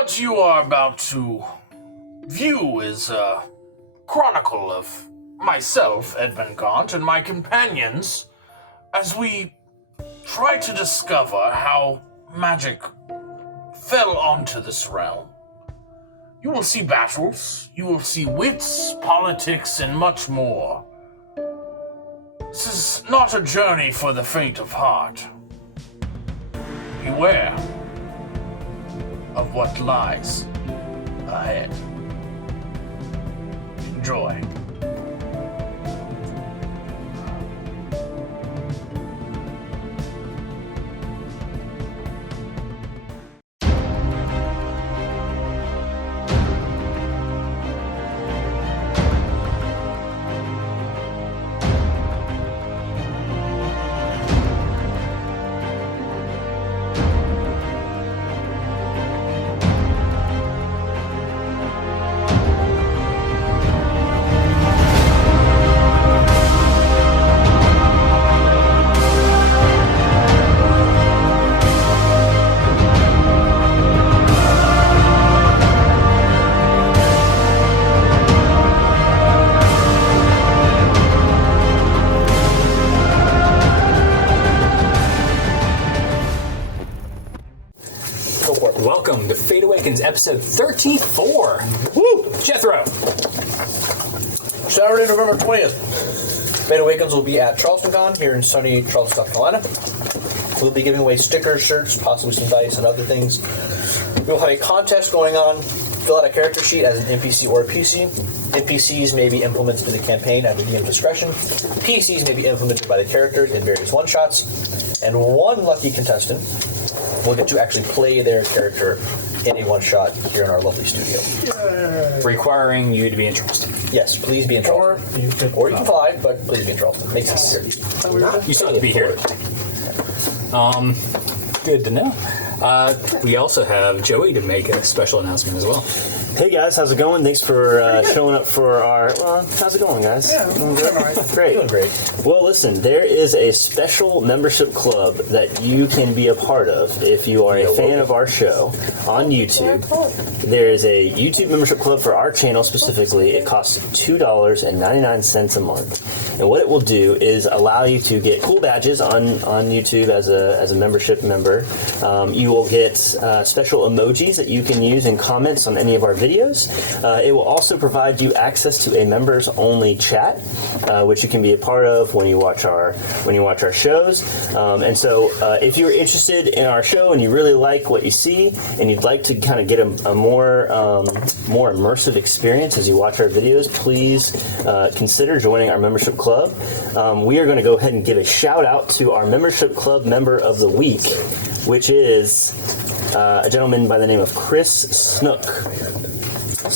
What you are about to view is a chronicle of myself, Edmund Gaunt, and my companions as we try to discover how magic fell onto this realm. You will see battles, you will see wits, politics, and much more. This is not a journey for the faint of heart. Beware of what lies ahead. Enjoy. Welcome to Fate Awakens, episode 34. Woo! Jethro! Saturday, November 20th. Fate Awakens will be at Charleston Con here in sunny Charleston, South Carolina. We'll be giving away stickers, shirts, possibly some dice and other things. We'll have a contest going on. Fill out a character sheet as an NPC or a PC. NPCs may be implemented in the campaign at the DM's discretion. PCs may be implemented by the characters in various one-shots. And one lucky contestant will get to actually play their character in a one-shot here in our lovely studio. Yay. Requiring you to be in Charleston. Yes, please be in Charleston. Or you can fly, but please be in Charleston. Makes it easier. You still have to be here. Good to know. We also have Joey to make a special announcement as well. Hey guys, how's it going? Thanks for showing up for our... Well, how's it going, guys? Yeah, doing good? All right. Great. Doing great. Well, listen, there is a special membership club that you can be a part of if you are a fan of our show on YouTube. There is a YouTube membership club for our channel specifically. It costs $2.99 a month. And what it will do is allow you to get cool badges on YouTube as a membership member. You will get special emojis that you can use in comments on any of our videos. It will also provide you access to a members only chat, which you can be a part of when you watch our shows. And so if you're interested in our show and you really like what you see and you'd like to kind of get a more immersive experience as you watch our videos, please consider joining our membership club. We are going to go ahead and give a shout out to our membership club member of the week, which is a gentleman by the name of Chris Snook.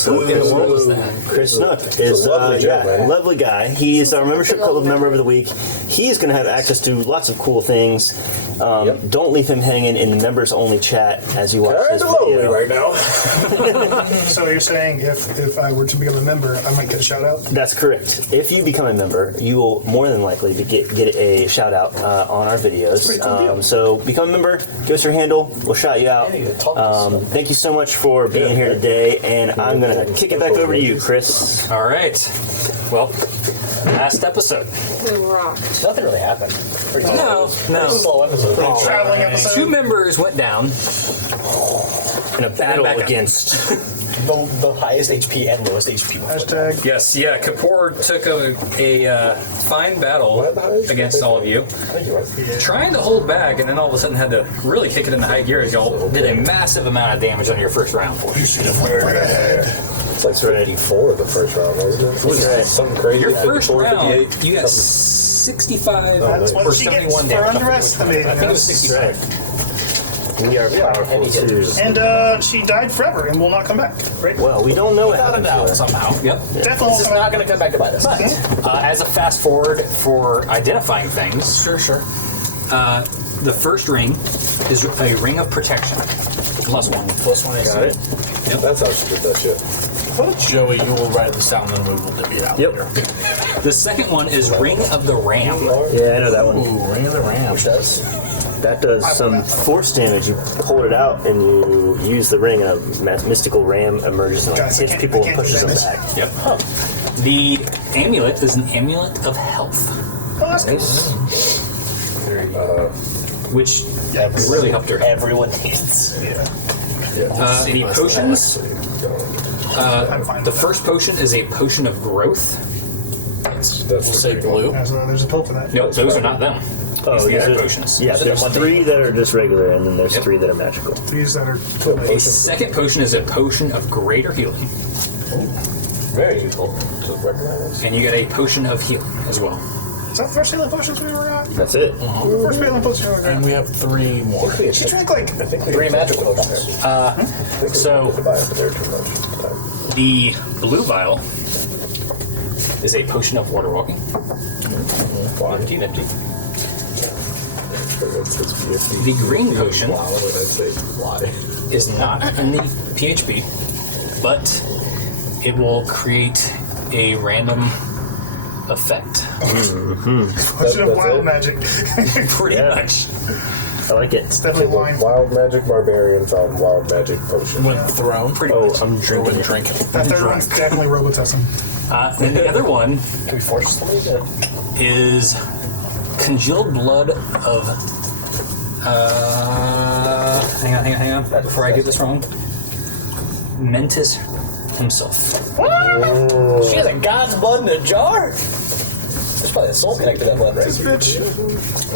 Who in the world is that? Chris Snook is lovely guy. He's our membership club member of the week. He's going to have access to lots of cool things. Don't leave him hanging in the members only chat as you watch this video. Right now. So you're saying if I were to become a member, I might get a shout out? That's correct. If you become a member, you will more than likely get a shout out on our videos. So become a member, give us your handle, we'll shout you out. Thank you so much for being here today, and I'm going to kick it back over to you, Chris. All right. Well, last episode. Nothing really happened. No. Slow episode. Traveling episode? 2 members went down in a battle back up. against... The highest HP and lowest HP. Hashtag. Yes, yeah. Keapor took a fine battle against all of you, trying to hold back, and then all of a sudden had to really kick it into high gear as y'all did a massive amount of damage on your first round. You should have went right ahead. It's like 84 the first round, wasn't it? Was something crazy? Your first 54, round, 58? you got 65 That's or what she gets 71 for damage. underestimating I think it was us. 65. We are powerful too. And she died forever and will not come back, right? Well, we don't know what Without a happened to her. doubt, somehow. Yep. Definitely This is not going to come back to bite us. As a fast forward for identifying things, Sure. the first ring is a ring of protection. +1. +1 AC. Got it? Yep. That's how she did that shit. Joey, you will write this down, and we will divvy it out Yep. later. The second one is Ring of the Ram. Yeah, I know that one. Ooh, Ring of the Ram. Which does? That does some force damage. You pull it out and you use the ring, and a mystical ram emerges and Guys, I hits can't- people I and can't pushes do them damage. back. Yep. The amulet is an amulet of health, Oh, that's cool. which really helped her. Everyone needs. Any potions? I'm fine The with first potion is a potion of growth. We'll say blue. that. There's a pill for that. No, those are not them. Oh, These are the other these are- potions. Yeah, there's 3 that are just regular, and then there's 3 that are magical. These that are A second potion is a potion of greater healing, Very useful. and you get a potion of healing as well. Is that the first healing potions we were at? That's it. The first healing potion we were And at. we have 3 more. She drank like 3 magic potions. So the blue vial is a potion of water walking. Nifty, nifty. The green potion is not in the PHP, but it will create a random effect. potion of wild magic. Pretty Yeah. much. I like it. It's definitely wine. Wild magic barbarian found wild magic potion. When thrown. Oh, I'm Drinking. drinking. That third one's definitely Robitussin. And the other one Can we force somebody to? is congealed blood of. Hang on. Before I get this wrong, Mentis himself. She has a god's blood in a jar? There's probably a soul connected to that blood, right? This bitch.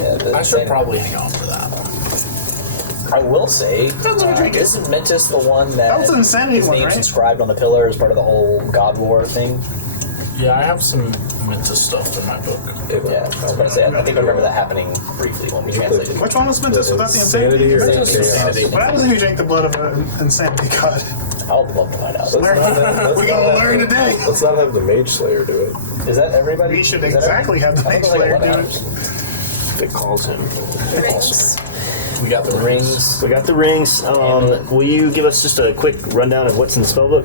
Yeah, the I should same- probably hang on for that. I will say, Depends on what you drink. isn't Mentis the one that That was an insanity his one, name's right? inscribed on the pillar as part of the whole God War thing? Yeah, I have some Mentis stuff in my book. Yeah, I was gonna say, I think I remember that happening briefly when we translated. Which one was Mentis without the insanity? Insanity or Insanity. chaos? What happens if you drink the blood of an insanity god? I'll love to find out. We're gonna learn today. Let's not have the Mage Slayer do it. Is that everybody? We should Is that exactly have the I think Mage there's like Slayer 11 do it. hours. It calls him. We got the rings. We got the rings. Will you give us just a quick rundown of what's in the spellbook?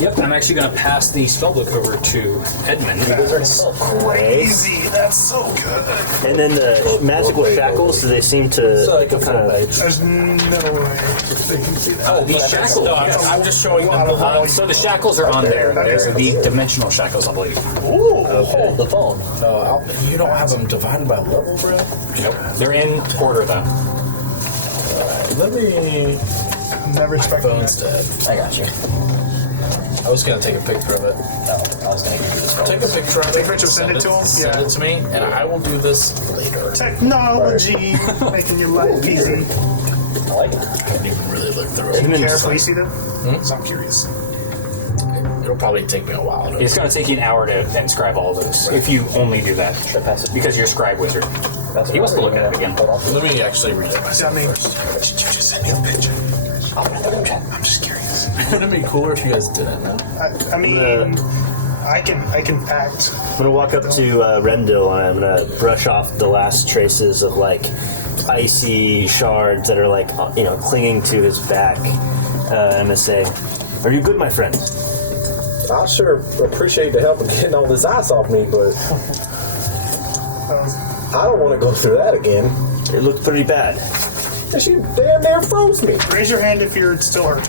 Yep, I'm actually going to pass the spellbook over to Edmund. That's crazy. That's so good. And then the magical shackles, do they seem to kind of... There's no way they can see that. These shackles. I'm just showing them the So the shackles are on there. They're the dimensional shackles, I believe. Ooh. Hold the phone. You don't have them divided by level, bro? Nope. They're in order, though. Let me Never expected phones that. dead. I got you. I was gonna take a picture of it. No, I was gonna give you this phone. Take a picture of it. Take a picture, send it to him? Send Yeah. it to me, and I will do this later. Technology making your life easy. I like it. I haven't even really looked through Do it. you care if we see them? Because I'm curious. It'll probably take me a while. It's going to take you an hour to inscribe all of those, if you only do that. Should I pass it? Because you're a scribe wizard. That's He wants to look at it again. Hold on. Let me actually read it I myself mean, first. did you just send me a picture? I'm just curious. Wouldn't it be cooler if you guys didn't? I mean, I can act. I'm gonna walk up to Remdil and I'm gonna brush off the last traces of like icy shards that are like clinging to his back. I'm gonna say, "Are you good, my friend?" I sure appreciate the help of getting all this ice off me, but I don't want to go through that again. It looked pretty bad. She damn near froze me. Raise your hand if you're still hurt.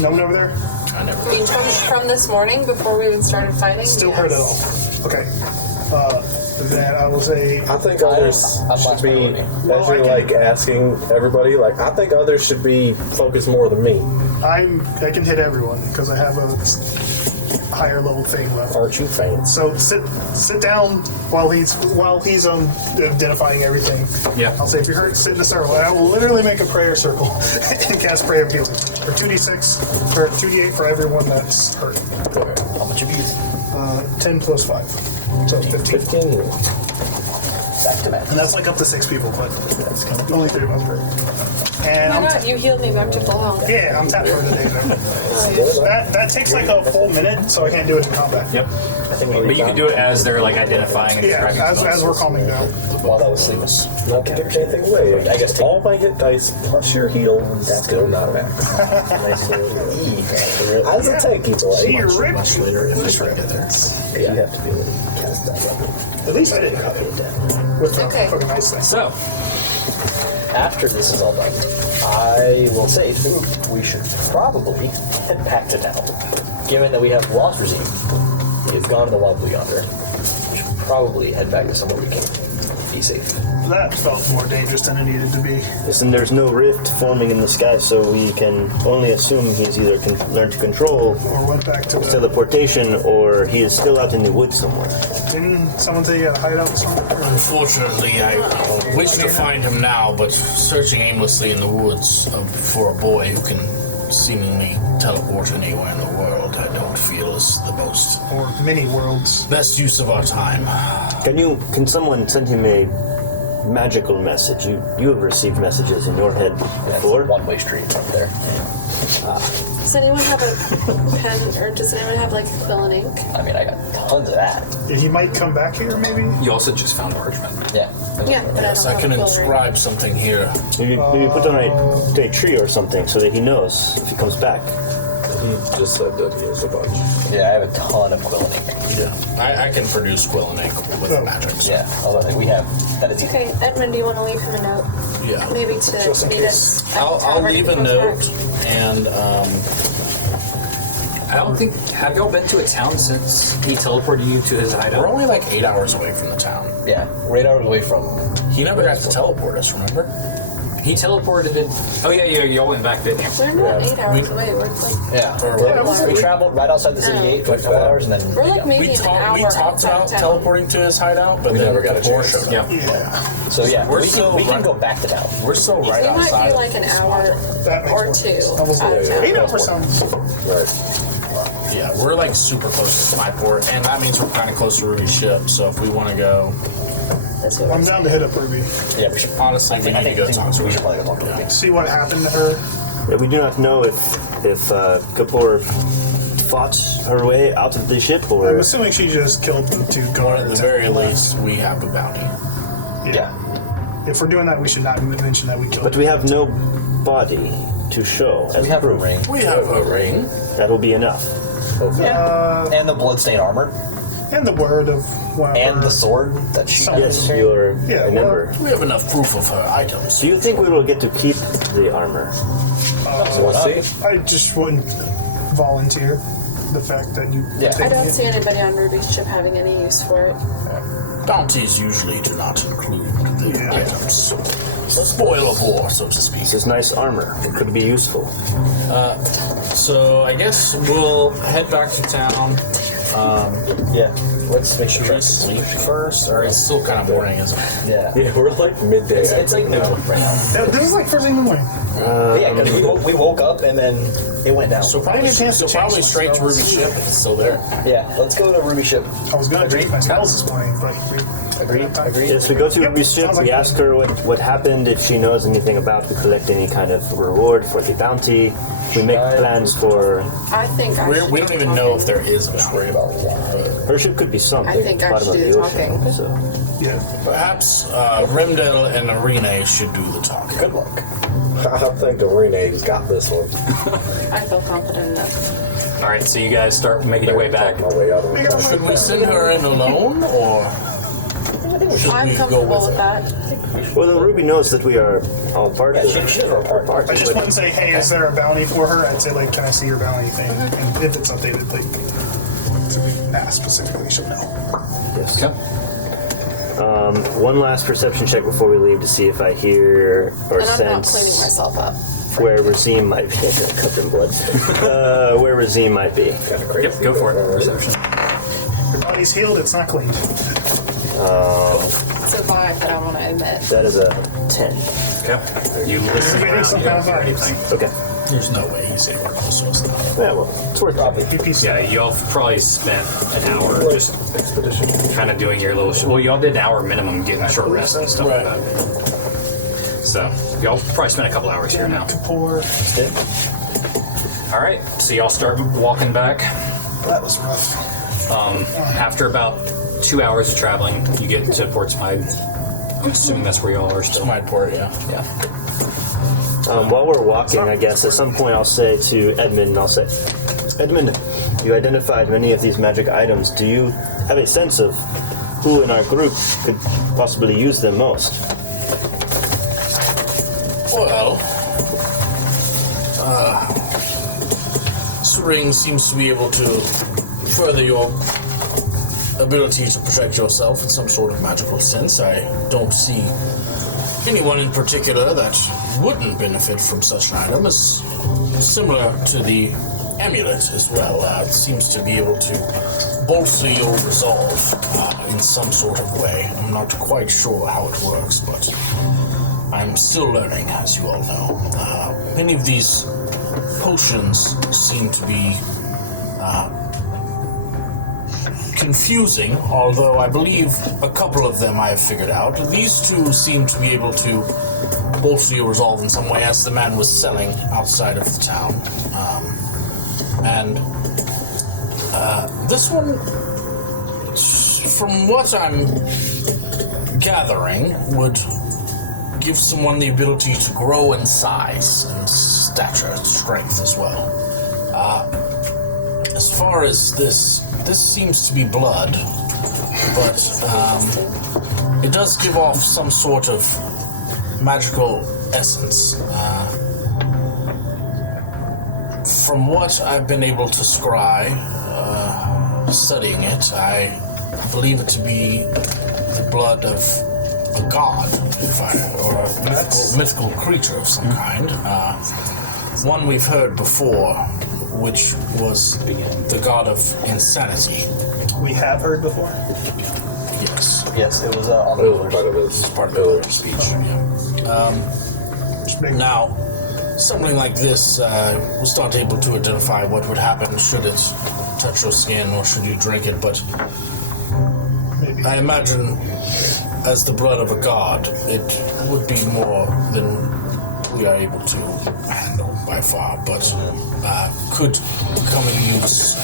No one over there? I never. I mean, from this morning before we even started fighting. Still yes. hurt at all? Okay. Then I will say. I think others I'm should last be, priority. Well, as I you're can- like asking everybody, like I think others should be focused more than me. I can hit everyone because I have a higher level thing left. Aren't you fans? So sit down while he's identifying everything. Yeah. I'll say if you're hurt, sit in a circle. And I will literally make a prayer circle and cast prayer of healing for 2d6 or 2d8 for everyone that's hurt. Go ahead. How much have you used? 10 plus 5, so 15. 15. Back to back. And that's like up to 6 people, but that's kind of only 3 of us hurt. And Why I'm not? You healed me back to full health. yeah, I'm tapped for the day though. That takes like a full minute, so I can't do it in combat. Yep. think we But you can do it as they're like identifying and Yeah, describing as we're calming down. while that was sleeping. Not to give anything away. I guess take- all my hit dice plus your heal still not max. As a tanky See, boy, you're rich. Later, if I get there. you have to be able to cast that weapon. At least I didn't cut it with the Okay. fucking ice thing. So, After this is all done, I will say to the group, we should probably head back to town. Given that we have lost Razim, he has gone to the Wild Blue yonder. We should probably head back to somewhere we can be safe. That felt more dangerous than it needed to be. Listen, there's no rift forming in the sky, so we can only assume he's either learned to control Or went back to the... teleportation or he is still out in the woods somewhere. Didn't someone say he had a hideout somewhere? Unfortunately, I wish to find him now, but searching aimlessly in the woods for a boy who can seemingly teleport anywhere in the world, I don't feel is the most Or mini worlds. best use of our time. Can someone send him a magical message? You have received messages in your head That's a before. one-way street up there. Does anyone have a pen, or does anyone have like quill and ink? I mean, I got tons of that. He might come back here, maybe? you also just found parchment. Yeah. Yeah, but Yes, I I don't can have a quill or ink. inscribe something here. Maybe put on a tree or something so that he knows if he comes back. He just said that he has a bunch. Yeah, I have a ton of quill and ink. Yeah, I can produce quill and ink with magic. So. Yeah, although I think we have that is easy. Okay, Edmund, do you want to leave him a note? Yeah. Maybe to Just in meet case. us. at I'll the tavern leave a when he comes note and I don't think. Have y'all been to a town since he teleported you to his we're hideout? only like 8 hours away from the town. Yeah, we're 8 hours away from. He never got to teleport us, remember? He teleported in. Oh yeah, y'all went back, didn't you? back. We're not 8 hours away. We're like, Yeah. Or We traveled right outside the city Oh. gate for a couple hours and then. we're like yeah. maybe we an hour talked outside about town. teleporting to his hideout, but We then never got a Keapor chance. showed up. Yeah. So yeah, We're we still can right- go back to town. We're still right We might outside. be like an hour That makes or more two sense. out of town. 8 hours sounds... Right. Yeah, we're like super close to Keapor, and that means we're kind of close to Ruby's ship. So if we want to go, That's what I'm we're down to hit up Ruby. Yeah, we should. honestly, we need to go talk to we her. should probably go talk to Ruby. See what happened to her. Yeah, we do not know if Keapor fought her way out of the ship I'm or assuming she just killed the two Or at guards. the very least, we have a bounty. Yeah. If we're doing that, we should not mention that we killed but we have no body to show. We have a ring We have a ring. That will be enough. and the bloodstained armor And the word of whatever. and the sword that she. Something. Yes, you're Yeah, a member. We have enough proof of her items. Do you think we will get to keep the armor? Why not? See? I just wouldn't volunteer the fact that you. Yeah. I don't see anybody on Ruby's ship having any use for it. Bounties usually do not include the Yeah. items. Spoil of war, so to speak. This is nice armor. It could be useful. So I guess we'll head back to town. Yeah. Let's make Should sure. we sleep first, or it's still kind of morning, isn't it? Yeah. Yeah, we're like midday. It's like noon right now. Yeah, this is like first thing in the morning. Yeah, because we woke up and then it went down. So I probably, didn't get a chance to change my straight to spells. Ruby's ship if it's still there. Yeah, let's go to Ruby ship. I was gonna drink my spells this morning, but we Agreed. Yes, we go to Yep, Ruby's ship, sounds like we a ask her what happened, if she knows anything about to collect any kind of reward for the bounty. We make plans for I think I should We do don't the even know if talking. there is a bounty. her ship could be sunk I at think the I bottom should of do the the ocean. talking. So yeah. Perhaps Rimdale and Arena should do the talking. Good luck. I think Arena's got this one. I feel confident enough. All right, so you guys start making your way back. Talk my way out of it. Should we send her in alone, or should I'm we go comfortable with with her? that. well, then Ruby knows that we are all part Yeah, of she it. does her part. I just wouldn't say, hey, is there a bounty for her? I'd say, like, can I see your bounty thing? And if it's updated, like, to be asked specifically, she'll know. Yes. Okay. One last perception check before we leave to see if I hear or And I'm not sense cleaning myself up. where Razim might be. Covered in blood. Where Razim might be. Yep, go for it. Perception. Your body's healed, it's not cleaned. It's a vibe that I want to admit. That is a 10. Okay. You listen You're getting around. some You kind don't of hear vibes. anything. Okay. There's no way he's anywhere close to us now. Yeah, well, it's worth it. UPC. Yeah, y'all probably spent an hour just Expedition. kind of doing your little. Well, y'all did an hour minimum getting a short rest and stuff like Right. that. So y'all probably spent a couple hours here now. Keapor. All right, so y'all start walking back. That was rough. After about 2 hours of traveling, you get to Port Smythe. I'm assuming that's where y'all are still. Smytheport, yeah. Yeah. While we're walking, I guess at some point I'll say to Edmund, Edmund, you identified many of these magic items. Do you have a sense of who in our group could possibly use them most? Well, this ring seems to be able to further your ability to protect yourself in some sort of magical sense. I don't see anyone in particular that wouldn't benefit from such an item. It's similar to the amulet as well. It seems to be able to bolster your resolve in some sort of way. I'm not quite sure how it works, but I'm still learning, as you all know. Many of these potions seem to be confusing, although I believe a couple of them I have figured out. These two seem to be able to bolster your resolve in some way, as the man was selling outside of the town. This one, from what I'm gathering, would give someone the ability to grow in size and stature, strength as well. As far as this seems to be blood, but it does give off some sort of magical essence. From what I've been able to scry, studying it, I believe it to be the blood of a god, or a mythical creature of some kind. One we've heard before, which was the god of insanity. We have heard before. Yes. Yes, it was on the Part of the speech. Yeah. Now, something like this was not able to identify what would happen should it touch your skin or should you drink it, but Maybe. I imagine as the blood of a god, it would be more than we are able to handle by far, but could come in use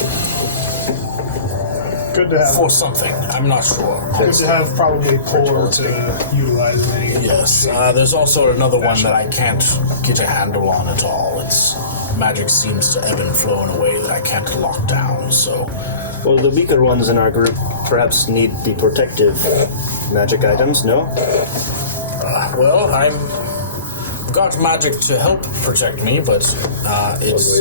Good to have. for something. I'm not sure. Good to have probably Por to utilize in any. Yes, there's also another one that I can't get a handle on at all. Its magic seems to ebb and flow in a way that I can't lock down, so... Well, the weaker ones in our group perhaps need the protective magic items, no? Well, I've got magic to help protect me, but it's...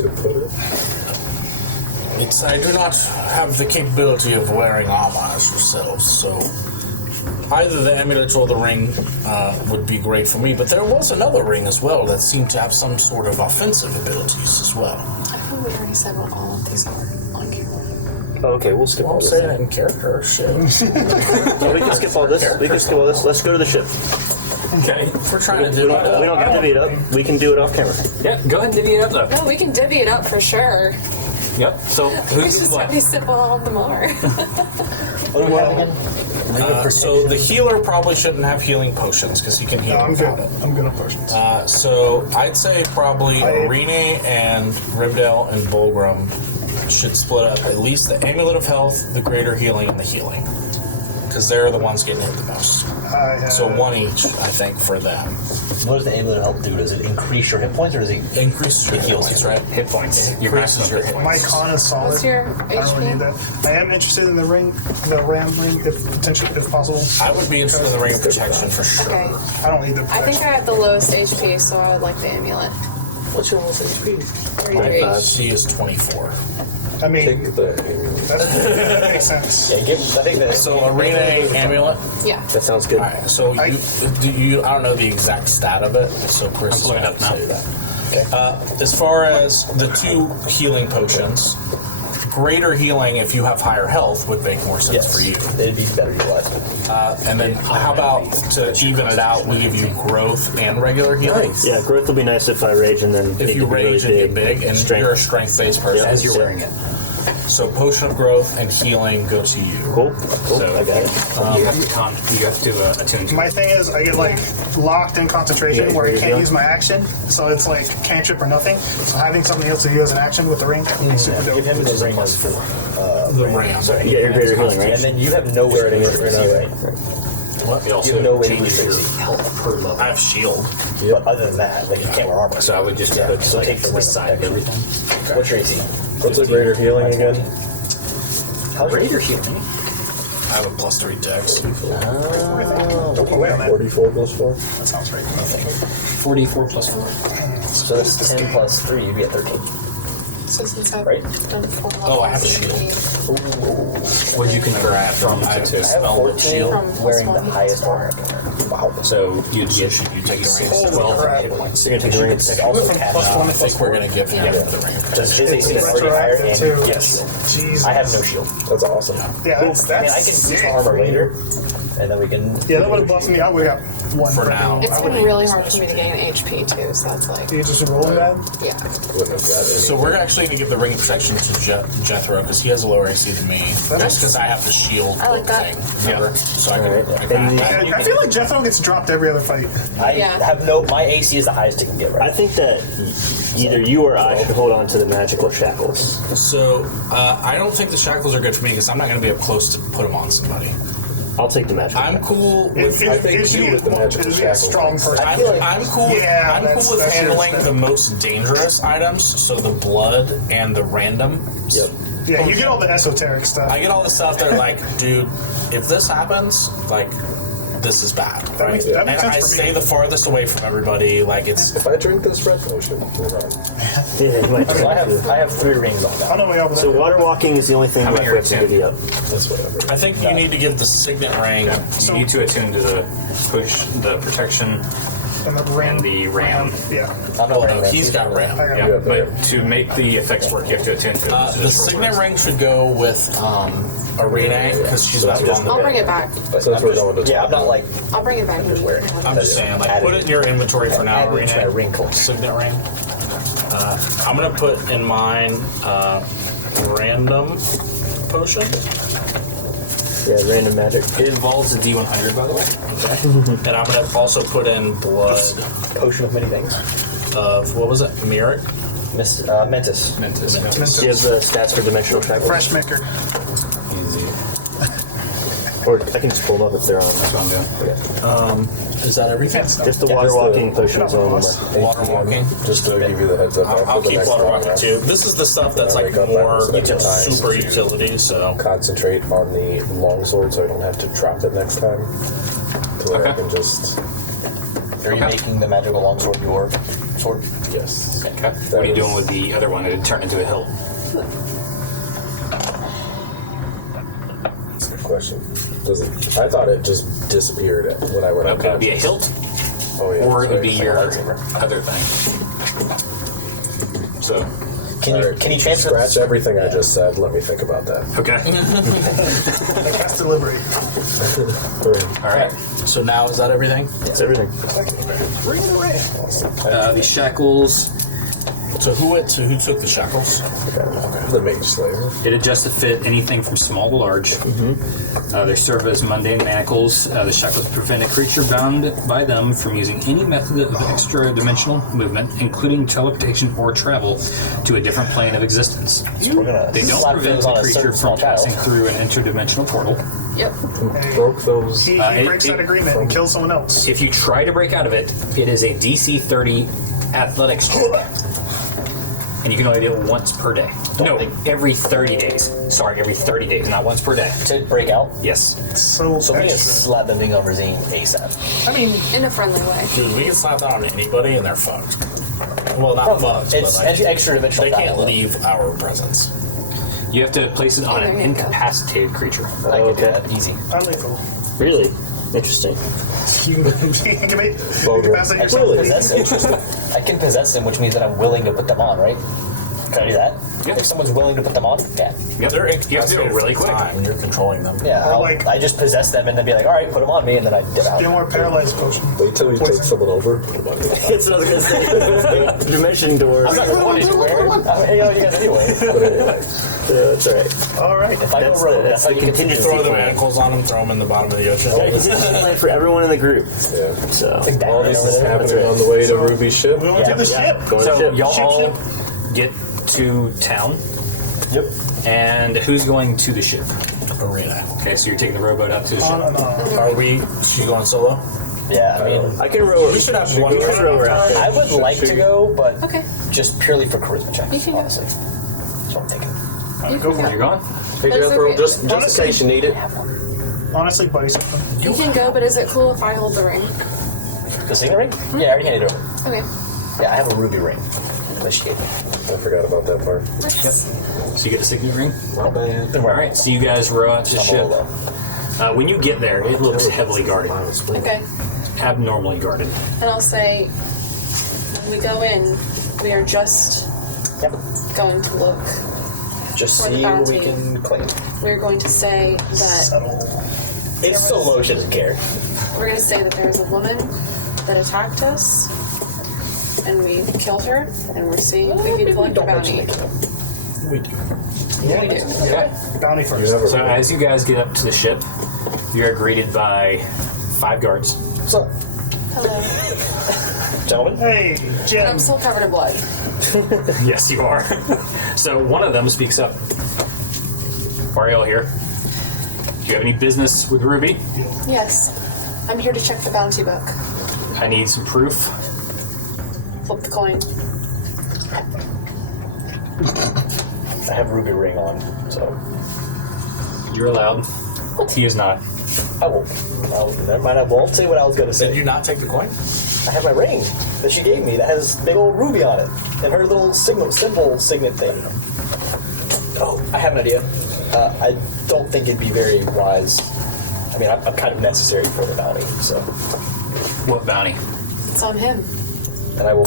I do not have the capability of wearing armor as yourselves, so either the amulet or the ring would be great for me, but there was another ring as well that seemed to have some sort of offensive abilities as well. I thought we already said what all of these are on camera. Okay, we'll skip all I'm this. saying that in character, shit. Well, we can skip all this. We can skip all this. Let's go to the ship. Okay. If we're trying to We do don't get to divvy it up. We can do it off camera. Yeah, go ahead and divvy it up though. No, we can divvy it up for sure. Yep. So We who's just what? have to sip all of them more. So the healer probably shouldn't have healing potions because he can heal No, I'm without good. it. I'm good at potions. So I'd say probably Arene and Rivdale and Bulgrim should split up at least the Amulet of Health, the Greater Healing, and the Healing. Because they're the ones getting hit the most. I have, So one each, I think, for them. What does the amulet help do? Does it increase your hit points, or does it Increases your hit heals points, you? right? Hit points. Your Increases maximum your hit hit points. my con is solid. What's your I don't really need HP? that. I am interested in the ring, the ram ring, if possible. I would be interested in the Ring of Protection for sure. Okay. I don't need the I think protection. I have the lowest HP, so I would like the amulet. What's your lowest HP? 33. She is 24. I mean, Take the that makes sense. I think that. So Arena Amulet. Yeah. That sounds good. Alright, so I don't know the exact stat of it, so Chris is pulling going it to up now. say that. As far as the two healing potions, greater healing if you have higher health would make more sense for you. It'd be better utilized. And then how about to even it out, we give you growth and regular healing? Yeah, growth will be nice if I rage and then If you rage and get big, and strength. you're a strength-based person. As you're wearing it. So potion of growth and healing go to you. Cool. So I got it. you have to attune to My it. thing is, I get like locked in concentration Yeah, where I you're can't healing? use my action, so it's like cantrip or nothing. So having something else to do as an action with the ring would be super dope. Give him the ring as The ring. You get your greater healing, right? and then you have nowhere to get right? It also You have no way to changes use your AC. health per level. I have shield. But other than that, like you can't wear armor. So I would just put so like take the ring side of protection. everything. What's your AC? What's a greater healing again? How's your Greater healing. I have a +3 dex. Oh, wait on that. 44 plus 4? That sounds right. 44 plus 4. So that's 10 plus 3, you'd be at 13. So since I've Right. done 4 Oh, I have levels, a it'd be What did you convert from I have to I have spell 14 shield. From wearing the +1 highest to armor I can wear. Wow. So you'd get You take the ring. 12 crap. hit points. So you're going to take the ring of protection. Also From cast. +1 I to think we're +4. gonna give him Yeah. the ring. Does his AC It's is already higher? retroactive And too. yes. Jesus. I have no shield. That's awesome. Yeah, that's I mean, I can use sick. my armor later, and then we can. Yeah, that would have busted me out. We got one For for now. It's been really hard for me to gain HP too, so that's like, You just rolling bad? yeah. Wouldn't have got any. So we're actually gonna give the ring of protection to Jethro because he has a lower AC than me. Just because I have the shield I like that. thing. Remember? So I can. Alright. I And can- the- I feel like Jethro gets dropped every other fight. I Yeah. have no. My AC is the highest it can get I right. think that either you or I should hold on to the magical shackles. So I don't think the shackles are good for me because I'm not gonna be up close to put them on somebody. I'll take the magical. I'm cool with. I think you with the magical It'd be a shackles strong makes person. I feel like- I'm cool. Yeah, I'm that's- cool with that's your handling step. the most dangerous items. So the blood and the random. Yep. Yeah, you get all the esoteric stuff. I get all the stuff that are like, dude, if this happens, like, this is bad, right? makes- that makes and sense I for stay me. the farthest away from everybody. Like, it's If I drink this red potion, we're on. Yeah, you might So try. I have 3 rings on that. I know my other So water walking is the only thing How left many for are us to in? divvy up. That's whatever. I think you need to give the signet ring. You need to attune to the push, the protection, and the ram. and the ram. Yeah. I'm not Oh wearing no, that. he's got ram. I got Yeah, it. but to make the effects work, you have to attune to it. This is The just for signet words. ring should go with Arena because she's about to go on the I'll bed. bring it back. So that's where we're going to. Yeah, I'm not like. I'll bring it back. I'm just wearing it. I'm just saying, like, put it in your inventory for now, Add it to my Arena. ring collection. Signet ring. I'm gonna put in mine random potion. Yeah, random magic. It involves a D100, by the way. And I'm gonna also put in blood Potion of many things. of what was it? Myric. Mentis. Mentis. Do you have the stats for dimensional shackles? Fresh maker. Easy. Or I can just pull them up if they're on. That's what I'm doing. Is that everything? Just the Yeah, water just the- walking potion is the only one. Water walking. Just to give you the heads up. I'll after the keep next water long walking rest, too. This is the stuff that's When I like wake up, more I will spend time super to- utility. So Concentrate on the longsword so I don't have to drop it next time. To where I Okay. can just. Are you making the magical longsword your sword? Yes. Okay. What are you doing with the other one that had turned into a hilt? That's a good question. Does it? I thought it just disappeared when I went Okay, it would be a hilt, Oh yeah. or it would be sorry. your lightsaber. other thing. So, Can you transfer? Scratch everything I just said. Let me think about that. okay. I cast delivery. all right. So now is that everything? That's everything. Bring it away. The shackles. So who took the shackles? The Mage Slayer. It adjusts to fit anything from small to large. They serve as mundane manacles. The shackles prevent a creature bound by them from using any method of extra-dimensional movement, including teleportation or travel to a different plane of existence. We're gonna They don't slap prevent those the on a creature certain small from passing child. through an interdimensional portal. Yep. Broke those. He it- breaks that agreement and kills someone else. If you try to break out of it, it is a DC 30 athletics check. And you can only do it once per day. No, every 30 days. Sorry, every 30 days, not once per day. To break out. Yes. So So we can extra. slap that thing over Zane ASAP. I mean, In a friendly way. Dude, we can slap that on anybody and they're fucked. Well, not fucked, but It's like, extra dimensional. they can't leave our presence. You have to place it on an There you go. incapacitated creature. I can do Okay. that easy. unlethal. Really? Interesting. You can incubate. Boulder. Incapacitate yourself. Absolutely. Possess him. I can possess him, which means that I'm willing to put them on, right? Can I do that? Yeah. If someone's willing to put them on, yeah. Yep. They're You have to do incapacitated it really for the quick. time. You're controlling them. Yeah, Or I'll- like- I just possess them and then be like, all right, put them on me, and then I dip out. Get more paralyzed potion. Wait till you take someone over. Put them on the It's what I was gonna say. Dimension door. I'm not going to wear it. You guys anyway. But anyway, That's alright. All right. If I go That's rogue, the- that's how that's you the get to contingency Throw the plan. manacles on them, throw them in the bottom of the ocean. Yeah, contingency plan for everyone in the group. Yeah. So All this is That's happening right. on the way to Ruby's ship. We went to the ship. Going to So ship. y'all all Ship. get to town, Yep. and who's going to the ship? Arena. Okay, so you're taking the rowboat up to the ship. Are we? She going solo? Yeah, I mean, I can row. We should have one We can row her out there. I would like to go, but Okay. just purely for charisma checks, You can go. honestly. That's what I'm thinking. You Go can for You're go. going? Hey, That's Jethro, okay. just in Honestly- case you need it. Honestly, buddy, something. You can go, but is it cool if I hold the ring? The signet ring? Yeah, I already handed it over. Okay. Yeah, I have a ruby ring that she gave me. I forgot about that part. Nice. So you get a signet ring? My bad. All right, so you guys row out to the ship. When you get there, it looks heavily guarded, Okay. abnormally guarded. And I'll say, when we go in, we are just Yep. going to look. Just For the see what we bounty. can claim. We're going to say that It's so low, she doesn't care. we're going to say that there's a woman that attacked us, and we killed her, and we're seeing if we can collect the bounty. We do. Yeah, we do. Okay. Bounty You first. never So as you guys get up to the ship, you are greeted by 5 guards. What's up, Hello. gentlemen? Hey, And Jim. I'm still covered in blood. Yes, you are. So one of them speaks up. Why are y'all here? Do you have any business with Ruby? Yes. I'm here to check the bounty book. I need some proof. Flip the coin. I have ruby ring on, so You're allowed. He is not. I won't. Never mind, I won't say what I was going to Did say. you not take the coin? I have my ring that she gave me that has big old ruby on it and her little symbol signet thing. Oh, I have an idea. I don't think it'd be very wise. I mean, I'm kind of necessary for the bounty, so. What bounty? It's on him. And I will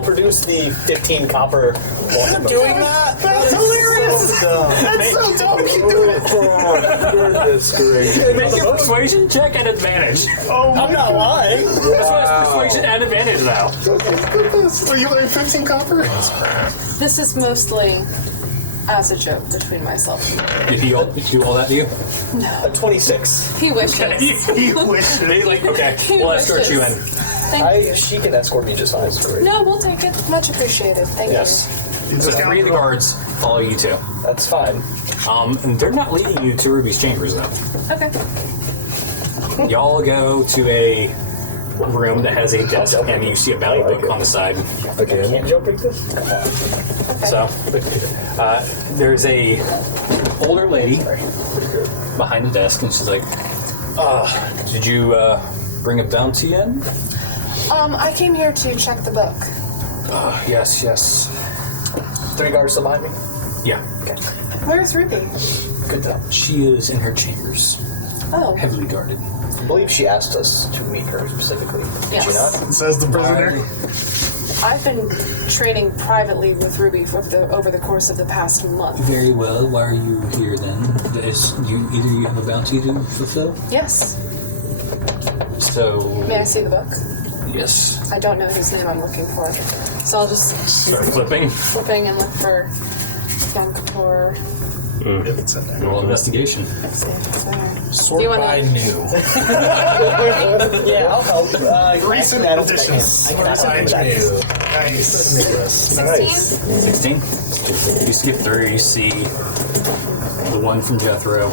produce the 15 copper. Doing that? That's hilarious. That's so dumb. Keep doing it. Goodness gracious. Make your persuasion check at advantage. Oh, I'm not lying. That's why it's persuasion at advantage now. Are you wearing 15 copper? This is mostly as a joke between myself and him. Did he do all that to you? A 26. He wishes. He wishes. They like, okay, we'll escort you in. Thank you. She can escort me just fine. Great. No, we'll take it. Much appreciated. Thank Yes. It's So a 3 of the guards follow you too. That's fine. And they're not leading you to Ruby's chambers though. you. Okay. Y'all go to a room that has a desk and you see a bounty book on the side. Again. Can't jump like this? Come on. So there's a older lady behind the desk and she's like, did you bring a bounty in? I came here to check the book. Yes. 3 guards still behind me? Yeah. Where's Ruby? Good to know. She is in her chambers, Oh, heavily guarded. I believe she asked us to meet her specifically. Did Yes. she not? Says the prisoner. I've been training privately with Ruby over the course of the past month. Very well. Why are you here then? Either you have a bounty to fulfill? Yes. So, May I see the book? yes. I don't know whose name I'm looking for. So I'll just Start flipping. flipping and look for young Keapor. If it's in there. Roll investigation. Let's see if it's there. Sort You wanna- by new. Yeah, I'll help. Recent additions. I cannot help with that. Nice. 16? 16. You skip through, you see the one from Jethro.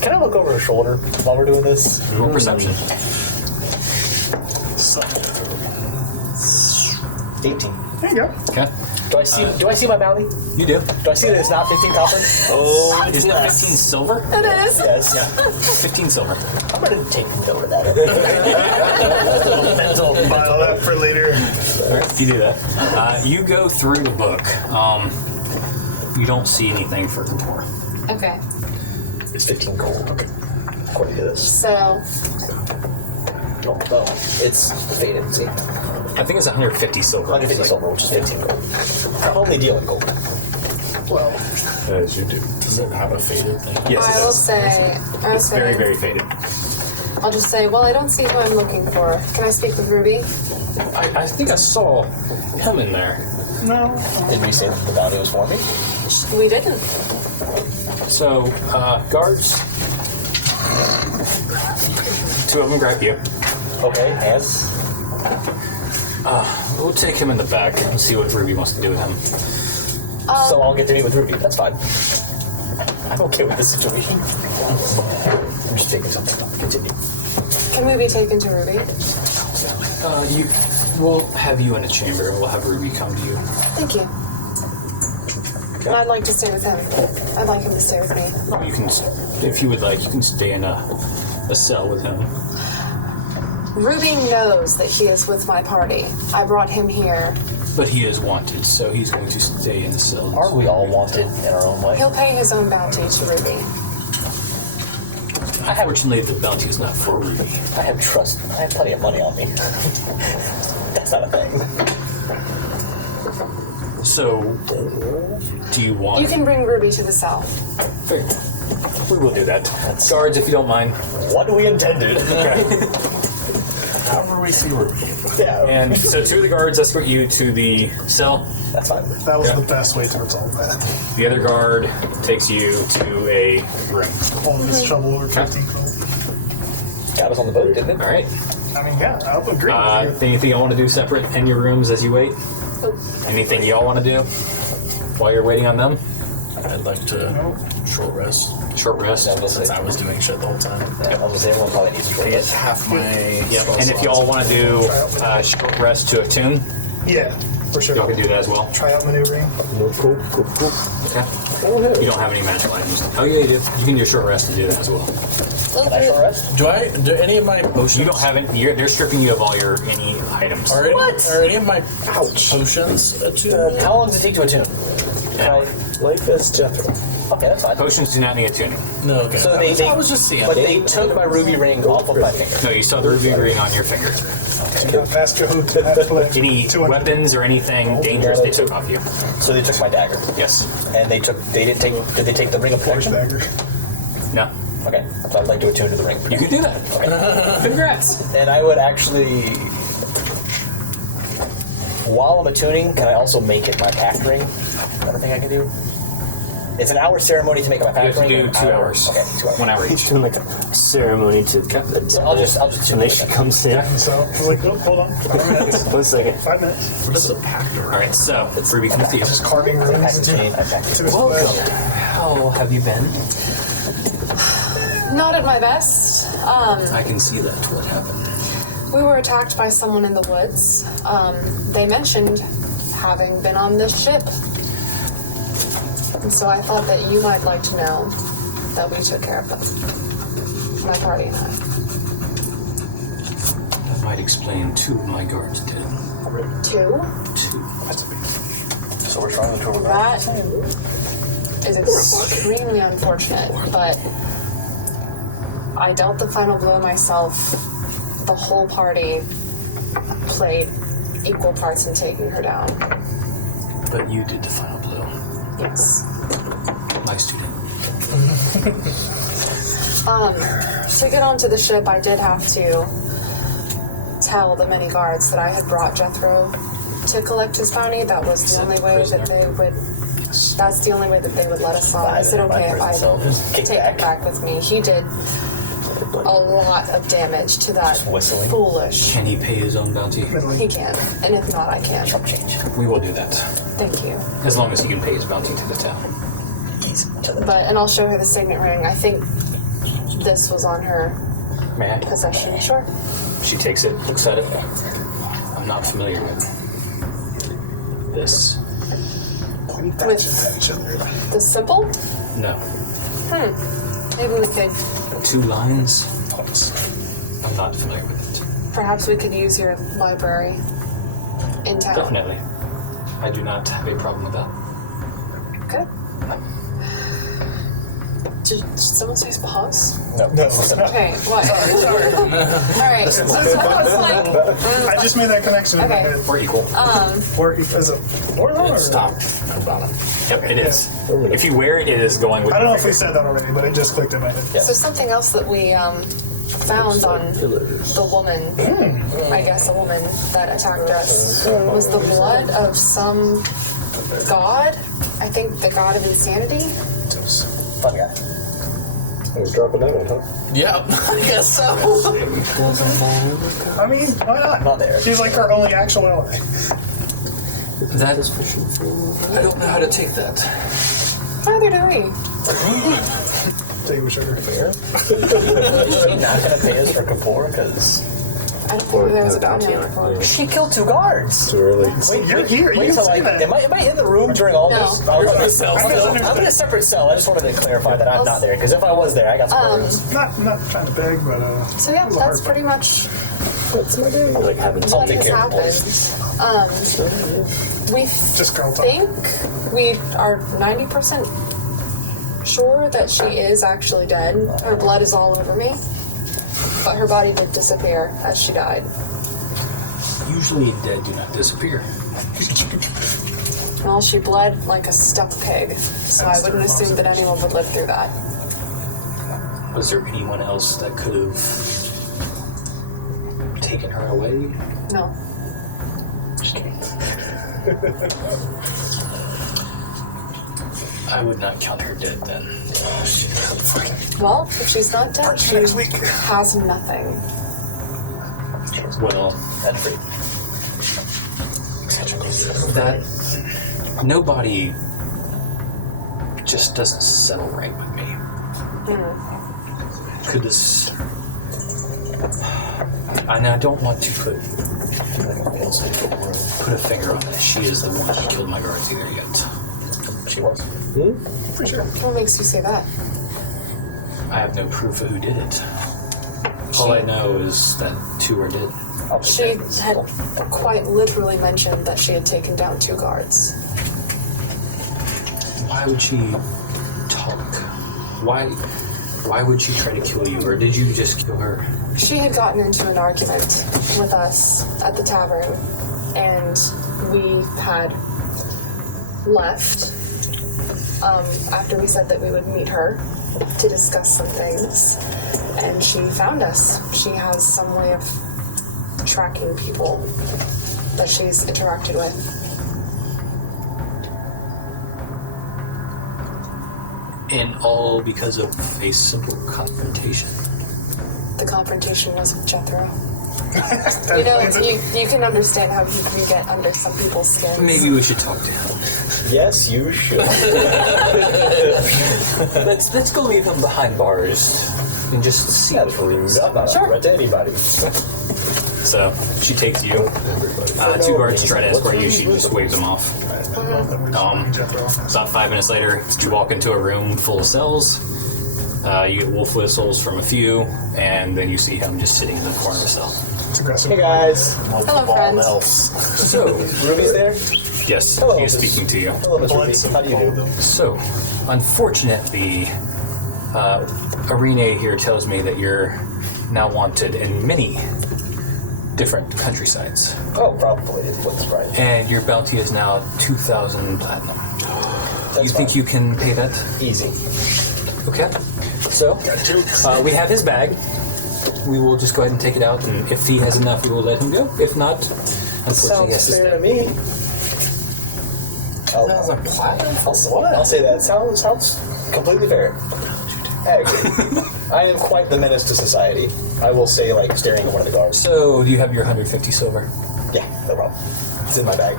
Can I look over her shoulder while we're doing this? Roll perception. 18. There you go. Okay. Do I see my bounty? You do. Do I see that it's not 15 copper? Oh, isn't it 15 silver? It is. Yes. Yeah. 15 silver. I'm gonna take note of that. Mental. File that for later. Alright, you do that. You go through the book. You don't see anything for Keapor. Okay. It's 15 gold. Okay. According to this. So, No, it's faded. See? I think it's 150 silver. 150 silver, which is 15 gold. I'm only dealing gold. Well, As you do. Does it have a faded thing? Yes, I it will does. say, It's very, very faded. I'll just say, well, I don't see who I'm looking for. Can I speak with Ruby? I think I saw him in there. no. Did we say that the bounty was for me? We didn't. So, guards. 2 of them grab you. Okay, and We'll take him in the back and see what Ruby wants to do with him. so I'll get to meet with Ruby. That's fine. I'm okay with this situation. I'm just taking something. Continue. Can we be taken to Ruby? We'll have you in a chamber. We'll have Ruby come to you. Thank you. And I'd like to stay with him. I'd like him to stay with me. You can, if you would like, you can stay in a cell with him. Ruby knows that he is with my party. I brought him here. But he is wanted, so he's going to stay in the cell. Are we all wanted in our own way? He'll pay his own bounty to Ruby. Unfortunately, the bounty is not for Ruby. I have trust. I have plenty of money on me. That's not a thing. So, do you want... You can bring Ruby to the cell. Fair. We will do that. Guards, if you don't mind. What we intended. However we see Ruby. Yeah. And so 2 of the guards escort you to the cell. That's fine. That was the best way to resolve that. The other guard takes you to a room. All of this trouble over 15 gold. Got us on the boat, didn't it? All right. I mean, yeah, I'll agree with you. Anything you want to do separate in your rooms as you wait? Anything y'all want to do while you're waiting on them? I'd like to short rest. Short rest. Since I was doing shit the whole time. I was saying everyone probably needs a short I get rest. half my. Yep. And if y'all want to do short rest to attune, Yeah, for sure. y'all can do that as well. Try out maneuvering. Cool. Okay. You don't have any magical items. Oh yeah, you do. You can do a short rest to do that as well. Can I short rest? Do any of my potions? You don't have it. They're stripping you of all your any items. Are any of my potions attuned? How long does it take to attune? Can I... Life is Jethro. Okay, that's fine. Potions do not need attuning. No, okay. So I was just seeing. But they took my ruby ring off of my finger. No, you saw the ruby ring on your finger. Fast code to that click. Any 200. weapons or anything dangerous they took off you. So they took my dagger. Yes. And did they take the ring of Force protection? dagger. No. Okay. So I'd like to attune to the ring. You can do that. Congrats. And I would actually, while I'm attuning, can I also make it my pact ring? Is that a thing I can do? It's an hour ceremony to make it my You pact have to ring. do 2 hours. Okay, 2 hours. 1 hour He's each. doing like a ceremony to. So I'll just And attune then to she it. comes in. So I was like, oh, hold on. 5 minutes. 1 second. 5 minutes. What is a pact? All right. So Ruby comes to you. Just carving Pact runes machine, I pact to it. his Welcome. flesh. How have you been? Not at my best. I can see that. What happened? We were attacked by someone in the woods. They mentioned having been on this ship. And so I thought that you might like to know that we took care of them. My party and I. That might explain 2 of my guards did. 2? 2. That's a big So we're trying to control That is extremely unfortunate, but I dealt the final blow myself. The whole party played equal parts in taking her down. But you did the final blow. Yes. My student. To get onto the ship, I did have to tell the many guards that I had brought Jethro to collect his bounty. That was the only way that they would. That's the only way that they would let us on. Is it okay if I take him back with me? He did a lot of damage to that whistling. foolish. Can he pay his own bounty? He can, and if not, I can. Chump change. We will do that. Thank you. As long as he can pay his bounty to the town. And I'll show her the signet ring. I think this was on her May I? possession. Sure. She takes it, looks at it. I'm not familiar with this. point actions at each other. The symbol? No. Maybe we could. 2 lines? I'm not familiar with it. Perhaps we could use your library in town. Definitely. I do not have a problem with that. Good. Did someone say pause? No. Okay, what? Sorry. Alright, so it's like... I just made that connection in my Okay. head. We're equal. Or is it? Or It's top and bottom. Yep, it is. If you wear it, it is going with I don't know your if we finger. said that already, but it just clicked in my head. Yes. So something else that we found on the woman, I guess a woman that attacked us, was the blood of some god. I think the god of insanity. Fun guy. He's dropping that one, huh? Yeah, I guess so. I mean, why not? Not there. He's like our only actual ally. That is I don't know how to take that. Neither do we. Tell you what sugar. Is she not going to pay us for Keapor? Because I don't think there was a bounty on it. she killed 2 guards. Too early. You're here. You Wait can till say that. am I in the room during all No. this? You're in a cell still. I'm in a separate cell. I just wanted to clarify that I'm not there. Because if I was there, I got spoilers. Not trying to beg, but So yeah, that's pretty much That's my game. Like having what take has care of the happened. We just girl talk. think we are 90% sure that she is actually dead. Her blood is all over me, but her body did disappear as she died. Usually dead do not disappear. Well, she bled like a stuck pig, so I wouldn't assume that anyone would live through that. Was there anyone else that could have taken her away? No. Just kidding. I would not count her dead then. Well, if she's not dead, she has nothing. Well, That's free. that nobody just doesn't settle right with me. Could this? And I don't want to put a finger on it. She is the one that killed my guards either yet. She was. For sure. What makes you say that? I have no proof of who did it. All I know is that 2 are dead. She had quite literally mentioned that she had taken down 2 guards. Why would she talk? Why would she try to kill you, or did you just kill her? She had gotten into an argument with us at the tavern, and we had left after we said that we would meet her to discuss some things, and she found us. She has some way of tracking people that she's interacted with. And all because of a simple confrontation. The confrontation was with Jethro. You know, you can understand how he can get under some people's skins. Maybe we should talk to him. Yes, you should. Let's go leave him behind bars and just see That's what rude. happens. I'm not a threat to anybody. So she takes you. 2 guards try to escort you. She just waves them off. About 5 minutes later, you walk into a room full of cells. You get wolf whistles from a few, and then you see him just sitting in the corner of the cell. It's aggressive. Hey guys. Hello, friends. So, Ruby's there? yes, Hello, he is Miss- speaking to you. Hello, Miss Ruby. How do you do? So, unfortunately, Arena here tells me that you're now wanted in many different countrysides. Oh, probably. It looks right. And your bounty is now 2,000 platinum. That's You think fine. you can pay that? Easy. Okay. So, we have his bag. We will just go ahead and take it out, and if he has enough, we will let him go. If not, unfortunately, he has Sounds to fair to stay. me. I'll say that. Sounds completely fair. I agree. I am quite the menace to society. I will say, like, staring at one of the guards. So, do you have your 150 silver? Yeah, no problem. It's in my bag.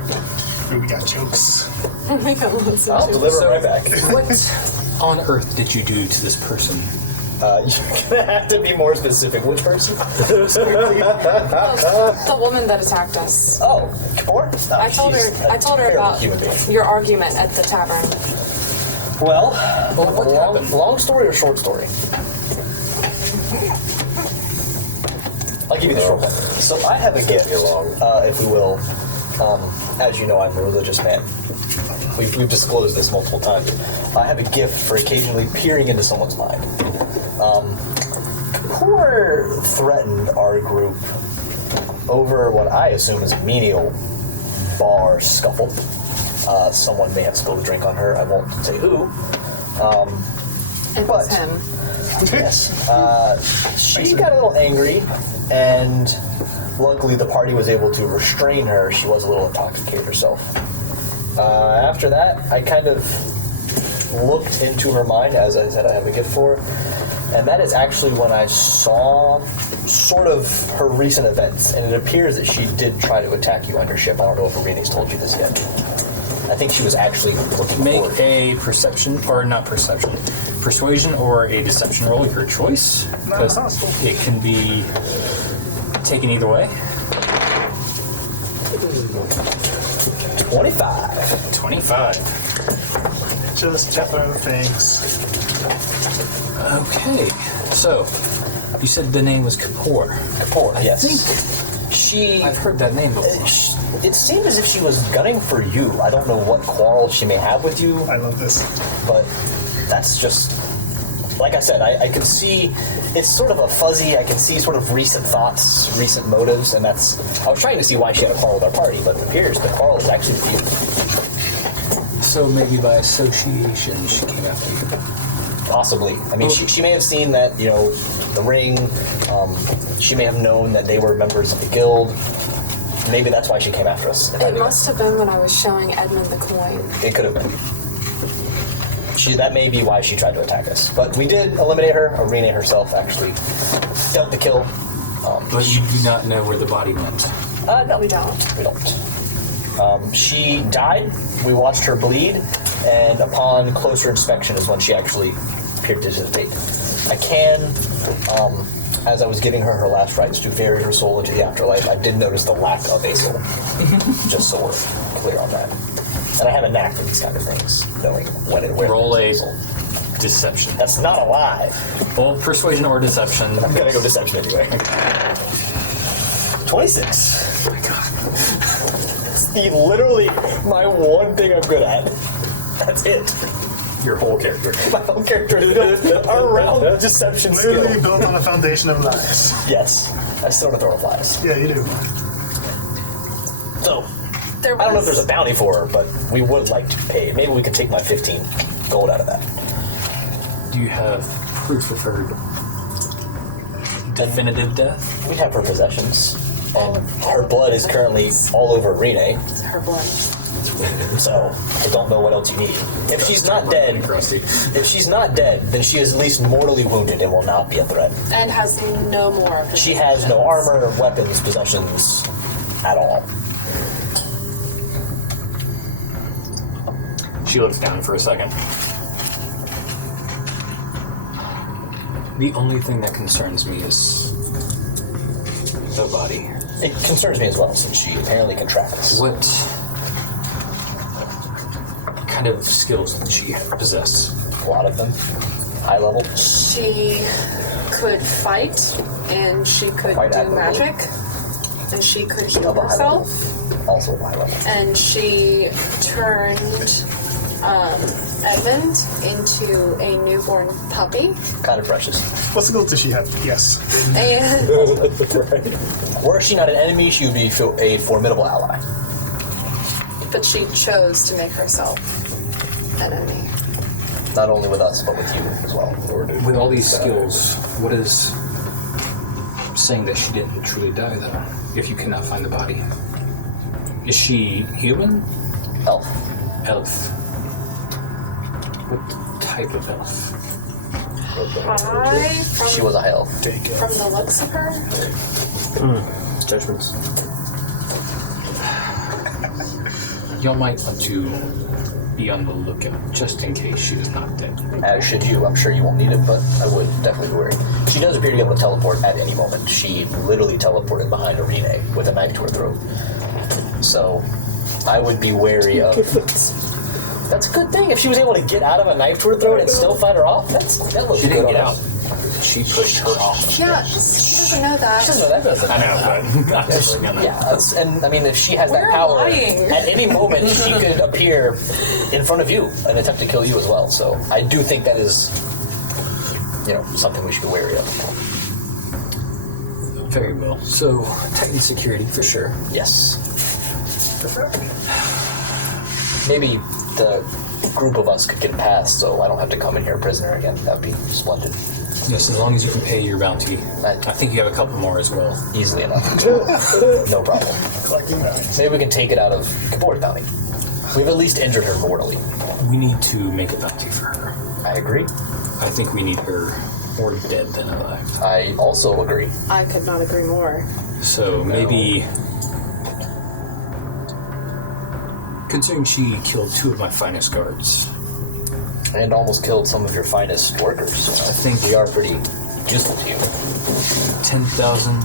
We got jokes. Oh my God, let's I'll deliver So- it right back. What on earth did you do to this person? You're gonna have to be more specific. Which person? the woman that attacked us. Oh, Keapor? Oh, I told she's her. a I told her terrible about human being. your argument at the tavern. Well, what happened? long story or short story? I'll give you the short one. So I have a gift, if we will. As you know, I'm a religious man. We've disclosed this multiple times. I have a gift for occasionally peering into someone's mind. Keapor threatened our group over what I assume is a menial bar scuffle. Someone may have spilled a drink on her. I won't say who. It was him. Yes. She got a little angry, and luckily the party was able to restrain her. She was a little intoxicated herself. After that, I kind of looked into her mind, as I said I have a gift for, and that is actually when I saw sort of her recent events, and it appears that she did try to attack you on your ship. I don't know if Arena's told you this yet. I think she was actually looking Make forward. a perception, or not perception, persuasion or a deception roll, your choice. Because it can be taken either way. 25. 25. Just Jethro things. Okay, so you said the name was Keapor. Keapor, yes. I've heard that name before. It seemed as if she was gunning for you. I don't know what quarrel she may have with you. I love this. But that's just, like I said, I can see, it's sort of a fuzzy, I can see sort of recent thoughts, recent motives, and that's, I was trying to see why she had a quarrel with our party, but it appears the quarrel is actually with you. So maybe by association she came after you. Possibly. I mean, she may have seen that, you know, the ring, she may have known that they were members of the guild. Maybe that's why she came after us. It must have been when I was showing Edmund the coin. It could have been. That may be why she tried to attack us. But we did eliminate her. Arena herself actually dealt the kill. But you do not know where the body went. No, we don't. We don't. She died. We watched her bleed, and upon closer inspection is when she actually appeared to dissipate. I can, as I was giving her last rites to ferry her soul into the afterlife, I did notice the lack of a soul. Just so we're clear on that. And I have a knack for these kind of things, knowing when and where. Roll there's a soul. deception. That's not a lie. Well, persuasion or deception. I'm gonna go deception anyway. 26. Oh my god. Literally my one thing I'm good at. That's it. Your whole character. My whole character is built around deception Literally skill. built on a foundation of lies. Yes. I still don't throw flies. Yeah, you do. So, There I don't know if was- there's a bounty for her, but we would like to pay. Maybe we could take my 15 gold out of that. Do you have proof of her definitive death? We have her possessions. And her blood is currently all over Rene, It's her blood. so I don't know what else you need. If she's not dead, then she is at least mortally wounded and will not be a threat. And has no more of the She has no armor, weapons, possessions at all. She looks down for a second. The only thing that concerns me is the body. It concerns me as well, since she apparently can track us. What kind of skills did she possess? A lot of them. High level. She could fight, and she could Quite do admirable. magic, and she could heal Of a high level. herself, Also high level. and she turned Edmund into a newborn puppy. Kind of precious. What skills does she have? Yes. And Were she not an enemy, she would be a formidable ally. but she chose to make herself an enemy. Not only with us, but with you as well. With all these skills, what is saying that she didn't truly die, though, if you cannot find the body? Is she human? Elf. Elf. What type of elf? She was a high elf. From the looks of her, Judgments. Y'all might want to be on the lookout, just in case she is not dead. As should you. I'm sure you won't need it, but I would definitely be worried. She does appear to be able to teleport at any moment. She literally teleported behind Arena with a knife to her throat. So, I would be wary of... That's a good thing. If she was able to get out of a knife to her throat and still fight her off, that looks She good didn't on get us. out. She pushed her off. yeah, she doesn't know that. No, that doesn't. I know, but I'm just gonna... Yeah, and I mean, if she has We're that power, lying. at any moment she could appear in front of you and attempt to kill you as well. So I do think that is, something we should be wary of. Very well. So, tighten security for sure. Yes. Maybe the group of us could get past, so I don't have to come in here a prisoner again. That'd be splendid. Yes, as long as you can pay your bounty. I think you have a couple more as well. Easily enough. No problem. Collecting dice. Maybe we can take it out of Keapor's bounty. We've at least injured her mortally. We need to make a bounty for her. I agree. I think we need her more dead than alive. I also agree. I could not agree more. So maybe... Considering she killed 2 of my finest guards, And almost killed some of your finest workers. I think We are pretty useful to you. 10,000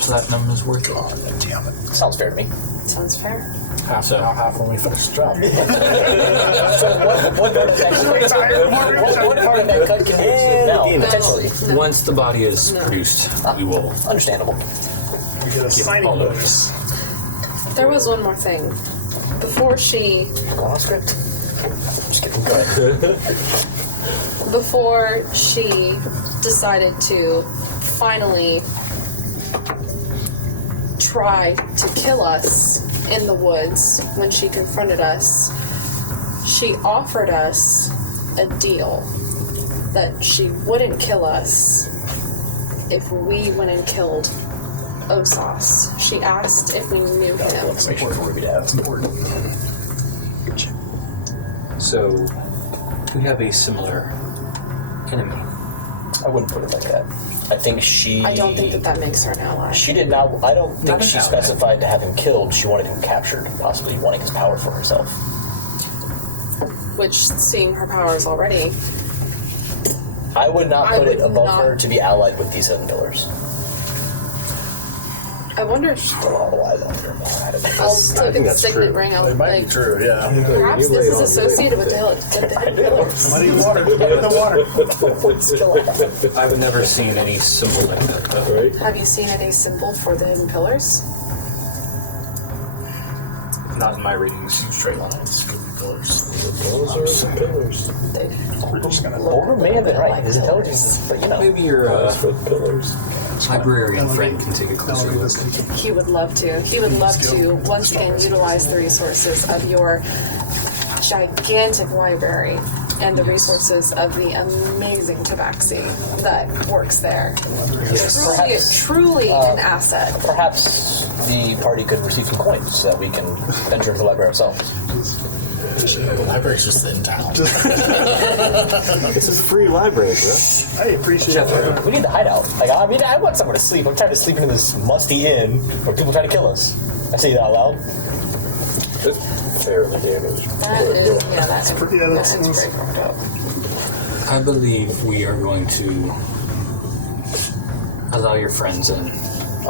platinum is worth it. Oh, damn it. Sounds fair to me. Sounds fair. Half now, half when we finish the job. So what part of that cut can we use now? No. Potentially. No. Once the body is produced, we will. Understandable. We get a signing all bonus. There was one more thing. Before she Go on script. Just kidding. Go ahead. before she decided to finally try to kill us in the woods when she confronted us, she offered us a deal that she wouldn't kill us if we went and killed Osas. She asked if we knew him. Let's make sure for Ruby to have. That's important. So, we have a similar enemy. I wouldn't put it like that. I think she... I don't think that makes her an ally. She did not... I don't think Not an she ally. specified to have him killed. She wanted him captured, possibly wanting his power for herself. Which, seeing her powers already, I would not I put it would above not- her to be allied with these 7 pillars. I wonder if Still a lot of lies out there. I'll look at the signet ring. I'll It might like, be true, yeah. perhaps this is associated with the pillars. Muddy water. Get in the water. I've never seen any symbol like that, though. Right? Have you seen any symbol for the hidden pillars? Not in my readings. Straight lines, pillars. Those are some pillars. They We're just gonna. Or may have been right. Like His pillars. intelligence is... But, you know. Maybe your Those for the pillars. librarian friend can take a closer look. He would love to. He would love to once again utilize the resources of your gigantic library and the resources of the amazing tabaxi that works there. Yes. Truly an asset. Perhaps the party could receive some coins so that we can venture to the library ourselves. The library's just in town. It's a free library, bro. I appreciate that. We need the hideout. Like, I mean, I want somewhere to sleep. I'm tired of sleeping in this musty inn where people try to kill us. I say that out loud. It's fairly damaged. That is, yeah, that's pretty- yeah, that's that's- very fucked up. I believe we are going to allow your friends in.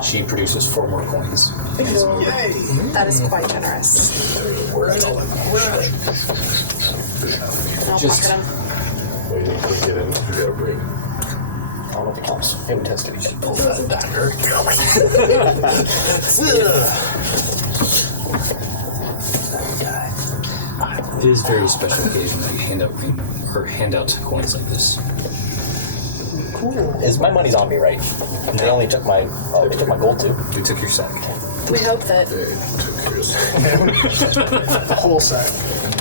She produces 4 more coins. Yay! That is quite generous. And I'll Just- pocket them. We need to get in. We gotta bring. I don't know if it counts. It would test it. Pull that dagger. It is a very special occasion that you hand out coins like this. Is my money's on me, right? They only took my... Oh, they took my gold too. We took your sack. We hope that The whole set.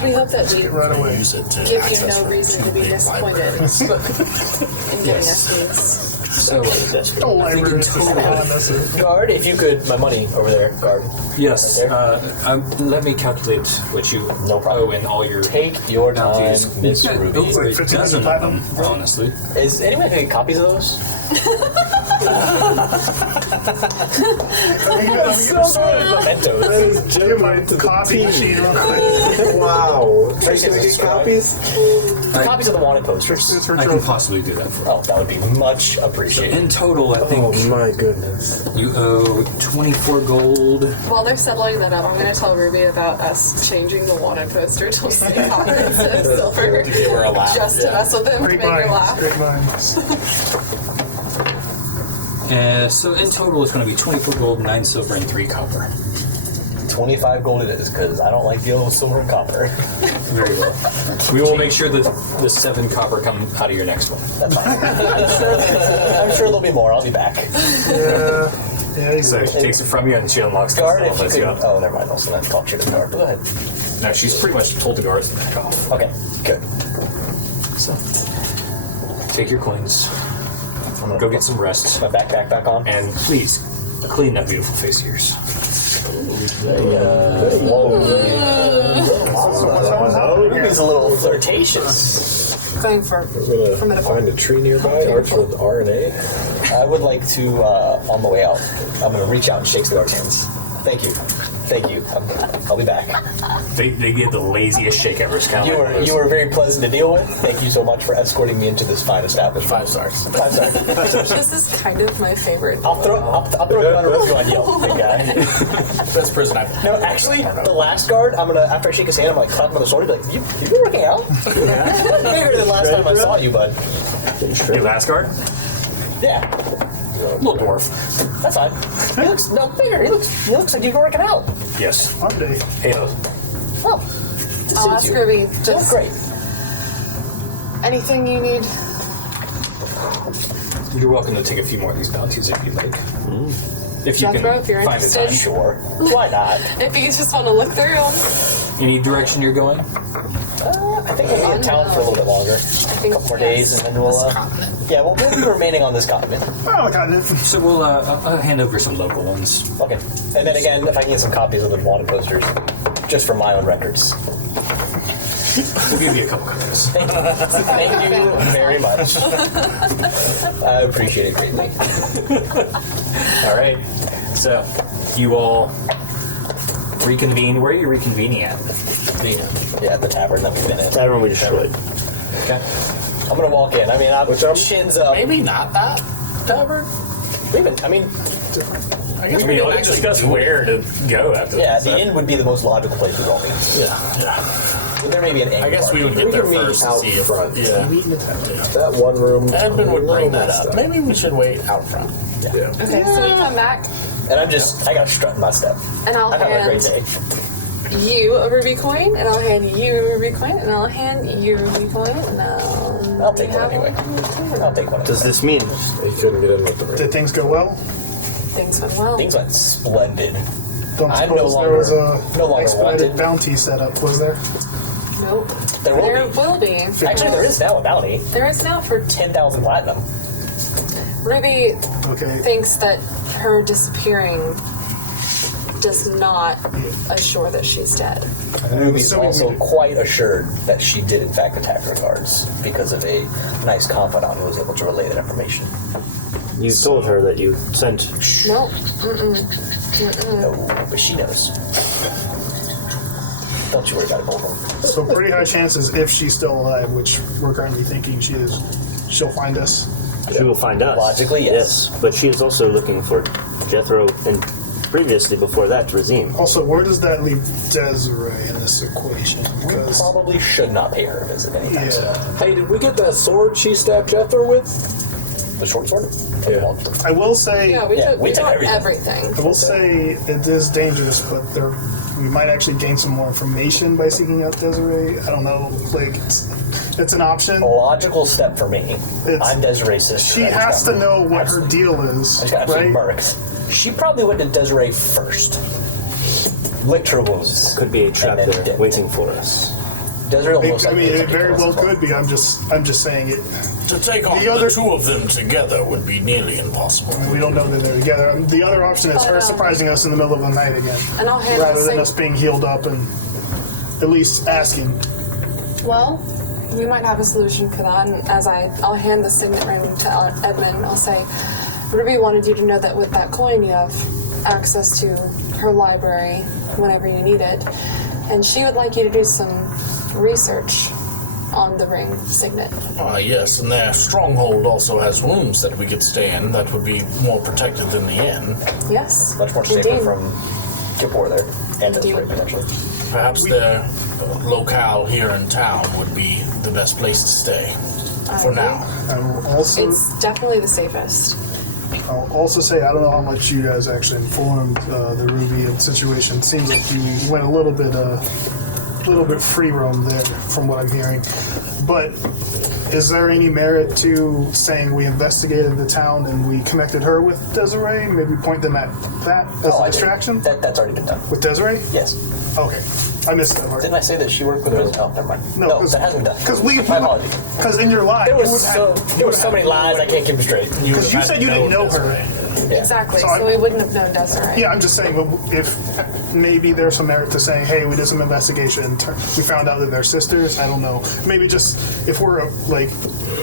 we hope that we Right away. Use it to give you access no her reason to be two-big disappointed libraries. in giving us these. So, The library is just unnecessary. Guard, if you could... My money over there, guard. yes, There. let me calculate what you No problem. owe in all your Take your time, bounties. Miss You've got Ruby. over a 1,500 dozen of them, platinum. honestly. Is anyone going to get copies of those? Mementos. Get my copy machine real quick. Wow. Tracy Can we has get a copies? Copies of the wanted posters. It's for I can trophy. possibly do that for you. Oh, that would be much appreciated. In total, I think Oh my goodness. you owe 24 gold. While they're settling that up, I'm going to tell Ruby about us changing the wanted poster to say copper instead of silver. To give her a laugh. Just to mess with them, to Great make her minds. laugh. Great minds. So in total, it's going to be 24 gold, 9 silver, and 3 copper. 25 gold it is, because I don't like dealing with silver and copper. Very well. We will make sure that the 7 copper come out of your next one. That's fine. I'm sure there'll be more. I'll be back. Yeah. Yeah, So she takes it from you and she unlocks the Guard, door if and you lets you could... out. Oh, never mind. Also, that's called shit guard. Go ahead. No, she's pretty much told the guards to back off. Okay, good. So take your coins. I'm gonna Go get some rest. my backpack back on. And please, clean that beautiful face of yours. Ruby's a little flirtatious. Going for I'm gonna find a tree nearby, arch with RNA. I would like to, on the way out, I'm going to reach out and shake the guard's hands. Thank you. Thank you. I'll be back. They give the laziest shake ever. It's kind of You were very pleasant to deal with. Thank you so much for escorting me into this fine establishment. 5 stars. 5 stars. 5 stars. This is kind of my favorite. I'll throw another review on Yelp, big guy. Best prison I've No, actually, the last guard, I'm gonna after I shake his hand, I'm like clap him on the shoulder, be like, you've been working out. Bigger than last time I saw you, bud. Your last guard? Yeah, Little dwarf. that's fine. He looks bigger. He looks like you've been working out. Yes. One day. Hey, Well, I'll ask Ruby. You look Just great. anything you need. you're welcome to take a few more of these bounties if you'd like. If you Jethro, if you're can find the interested. time. Sure. Why not? If you just want to look through them. Any direction you're going? I think we'll be in town for a little bit longer. I think A couple more days, and then we'll. Yeah, we'll be remaining on this continent. Oh, I got it. So we'll I'll hand over some local ones. Okay. And then again, if I can get some copies of the wanted posters, just for my own records. We'll give you a couple copies. Thank you very much. I appreciate it greatly. All right. So you all reconvene. Where are you reconvening at? Yeah, the tavern that we've been in. Tavern we destroyed. Okay. I'm gonna walk in. I mean, I'm chins up. Maybe not that tavern. I mean, I guess I we mean, didn't let's actually discuss where to go after yeah, this. the inn would be the most logical place to go. Yeah. There may be an inn. I guess we would get We there can meet first to out see if. front. Yeah. That one room. Edmund would bring that messed up. Maybe we should wait out front. Yeah. Okay, so you come back, And I got a strut in my step. and I'll I've had a great hand day. you a ruby coin, and I'll hand you a ruby coin, and I'll hand you a ruby coin, and I'll take one anyway. I'll take one. Does this mean He couldn't get in with the ring. Did things go well? Things went well. Things went splendid. Don't I'm suppose no there was longer- a no longer expedited wanted. bounty set up, was there? Nope. There will be. be. Actually, there is now a bounty. There is now for 10,000 platinum. Ruby Okay. thinks that her disappearing does not assure that she's dead. Ruby's assuming we also did. quite assured that she did in fact attack her guards because of a nice confidant who was able to relay that information. you told her that you sent? Nope. No, but she knows. Don't you worry about it, Bolton. So pretty high chances if she's still alive, which we're currently thinking she is, she'll find us. She will find us. Logically, yes. But she is also looking for Jethro, and previously before that, Razim. Also, where does that leave Desiree in this equation? We Because probably should not pay her a visit anytime soon. yeah, Hey, did we get that sword she stabbed Jethro with? The short sword? Yeah. I will say, Yeah, we Yeah, took, we we took took everything. everything. I will say it is dangerous, but we might actually gain some more information by seeking out Desiree. I don't know, like it's an option. A logical step for me. It's- I'm Desiree's sister. She I just has got to know what her absolutely- deal I is, just got absolutely right? murked. She probably went to Desiree first. Licked her wounds. Could be a trap and then there dipped. waiting for us. Desiree will most I likely mean, it take very to well us as could be. I'm just saying it. To take on The the, other- two of them together would be nearly impossible. We don't know that they're together. The other option is Oh, her no. surprising us in the middle of the night again, And I'll hand rather the than same. us being healed up and at least asking. Well, we might have a solution for that. And as I'll hand the signet ring to Edmund. I'll say, Ruby wanted you to know that with that coin, you have access to her library whenever you need it, and she would like you to do some research on the ring signet. Ah, yes, and their stronghold also has rooms that we could stay in that would be more protected than the inn. Yes, much more safer indeed. from Keapor there. And Indeed. Desiree, potentially. Perhaps their locale here in town would be the best place to stay. For now. I will also It's definitely the safest. I'll also say I don't know how much you guys actually informed the Ruby situation. Seems like you went a little bit free roam there, from what I'm hearing. But is there any merit to saying we investigated the town and we connected her with Desiree? Maybe point them at that as a I think distraction That's already been done. with Desiree. Yes. Okay. I missed that part. Didn't I say that she worked with her? Oh, never mind. No, that hasn't been done. Because My apologies. Because in your lie, There were so many lies, I can't keep them straight. Because you said you didn't know her. Yeah. Exactly. So So we wouldn't have known Desiree. Yeah, I'm just saying, if maybe there's some merit to saying, hey, we did some investigation, we found out that they're sisters. I don't know. Maybe just if we're like,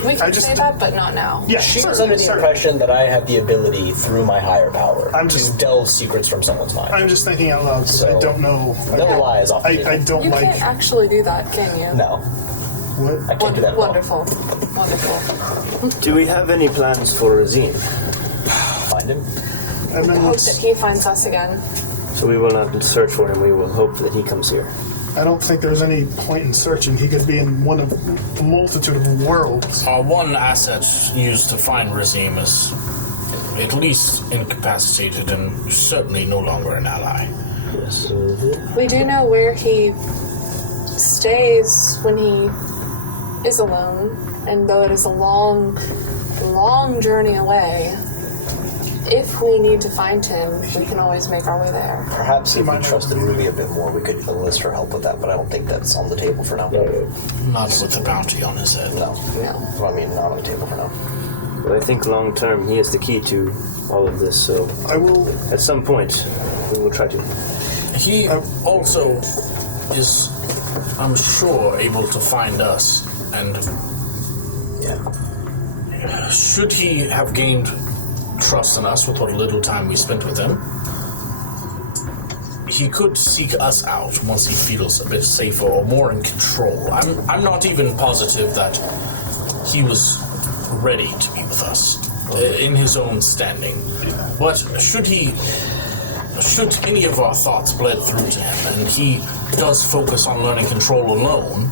We can say that, but not now. yeah, She was certainly, under the certainly. impression that I had the ability through my higher power I'm to just- delve secrets from someone's mind. I'm just thinking out loud because I So- don't know. No lies off the I table. don't You like can't actually do that, can you? No, what. I can't do that at all. Wonderful. Wonderful. Do we have any plans for Razine? Find him. And then Hope that he finds us again. So we will not search for him. We will hope that he comes here. I don't think there's any point in searching. He could be in one of a multitude of worlds. Our one asset used to find Razim is at least incapacitated and certainly no longer an ally. Yes. We do know where he stays when he is alone, and though it is a long, long journey away, if we need to find him, we can always make our way there. Perhaps if we might not trusted be- Ruby a bit more, we could enlist her help with that, but I don't think that's on the table for now. Not with the bounty on his head. No. No. I mean, not on the table for now. But I think long term he is the key to all of this. So I will. at some point we will try to. He also is, I'm sure, able to find us, and Yeah. should he have gained trust in us with what little time we spent with him, he could seek us out once he feels a bit safer or more in control. I'm not even positive that he was ready to be with us in his own standing. But should any of our thoughts bled through to him and he does focus on learning control alone,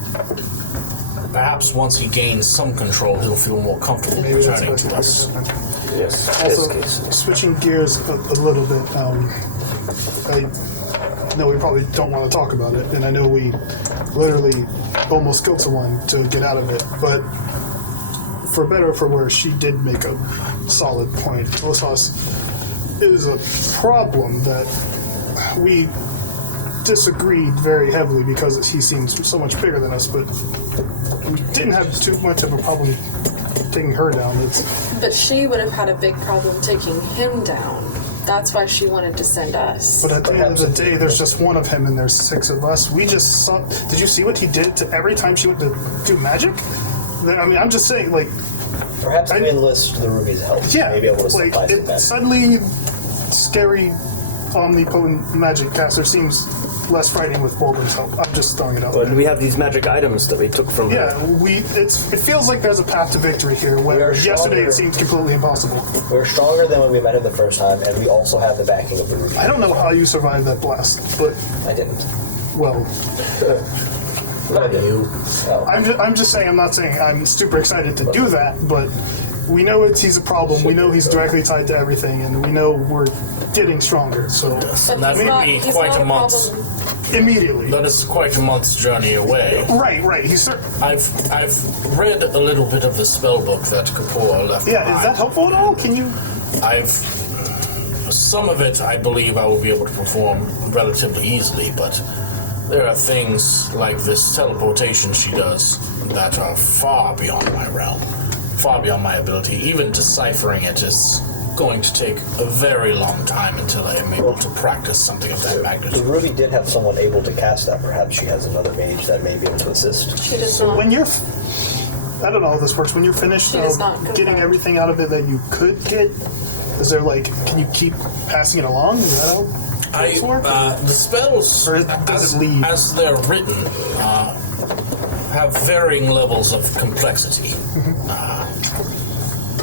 perhaps once he gains some control, he'll feel more comfortable Maybe that's returning what to us. Yes. Also, Yes, case. switching gears a little bit, I know we probably don't want to talk about it, and I know we literally almost killed someone to get out of it, but for better or for worse, she did make a solid point. Osas is a problem that we disagreed very heavily because he seems so much bigger than us, but we didn't have too much of a problem taking her down. But she would have had a big problem taking him down. That's why she wanted to send us. But at the end of the day, there's just one of him and there's 6 of us. We just saw. Did you see what he did to every time she went to do magic? I mean, I'm just saying, like, Perhaps we enlist the Ruby's help. yeah, Maybe able to like, supply some it, magic. suddenly, scary, omnipotent magic caster seems less frightening with Bolden's help. I'm just throwing it out Well, there. we have these magic items that we took from her. Yeah, it feels like there's a path to victory here, where We are yesterday stronger. it seemed completely impossible. We're stronger than when we met him the first time, and we also have the backing of the Ruby. I don't know how you survived that blast, but, I didn't. well, Not you. Oh. I'm just saying, I'm not saying I'm super excited to do that, but we know he's a problem. We know he's directly tied to everything, and we know we're getting stronger. So But That he's may not, be he's quite not a month. problem. immediately, That is quite a month's journey away. right. He's I've read a little bit of the spell book that Keapor left yeah. behind. Is that helpful at all? Can you? Some of it I believe I will be able to perform relatively easily, but there are things like this teleportation she does that are far beyond my realm, far beyond my ability. Even deciphering it is going to take a very long time until I am able to practice something of that The magnitude. Ruby did have someone able to cast that. Perhaps she has another mage that may be able to assist. She does not. When you're, I don't know how this works. When you're finished She does not getting confirm. everything out of it that you could get, is there like, can you keep passing it along? Is that how? those work? The spells, Or does it leave? as they're written, have varying levels of complexity.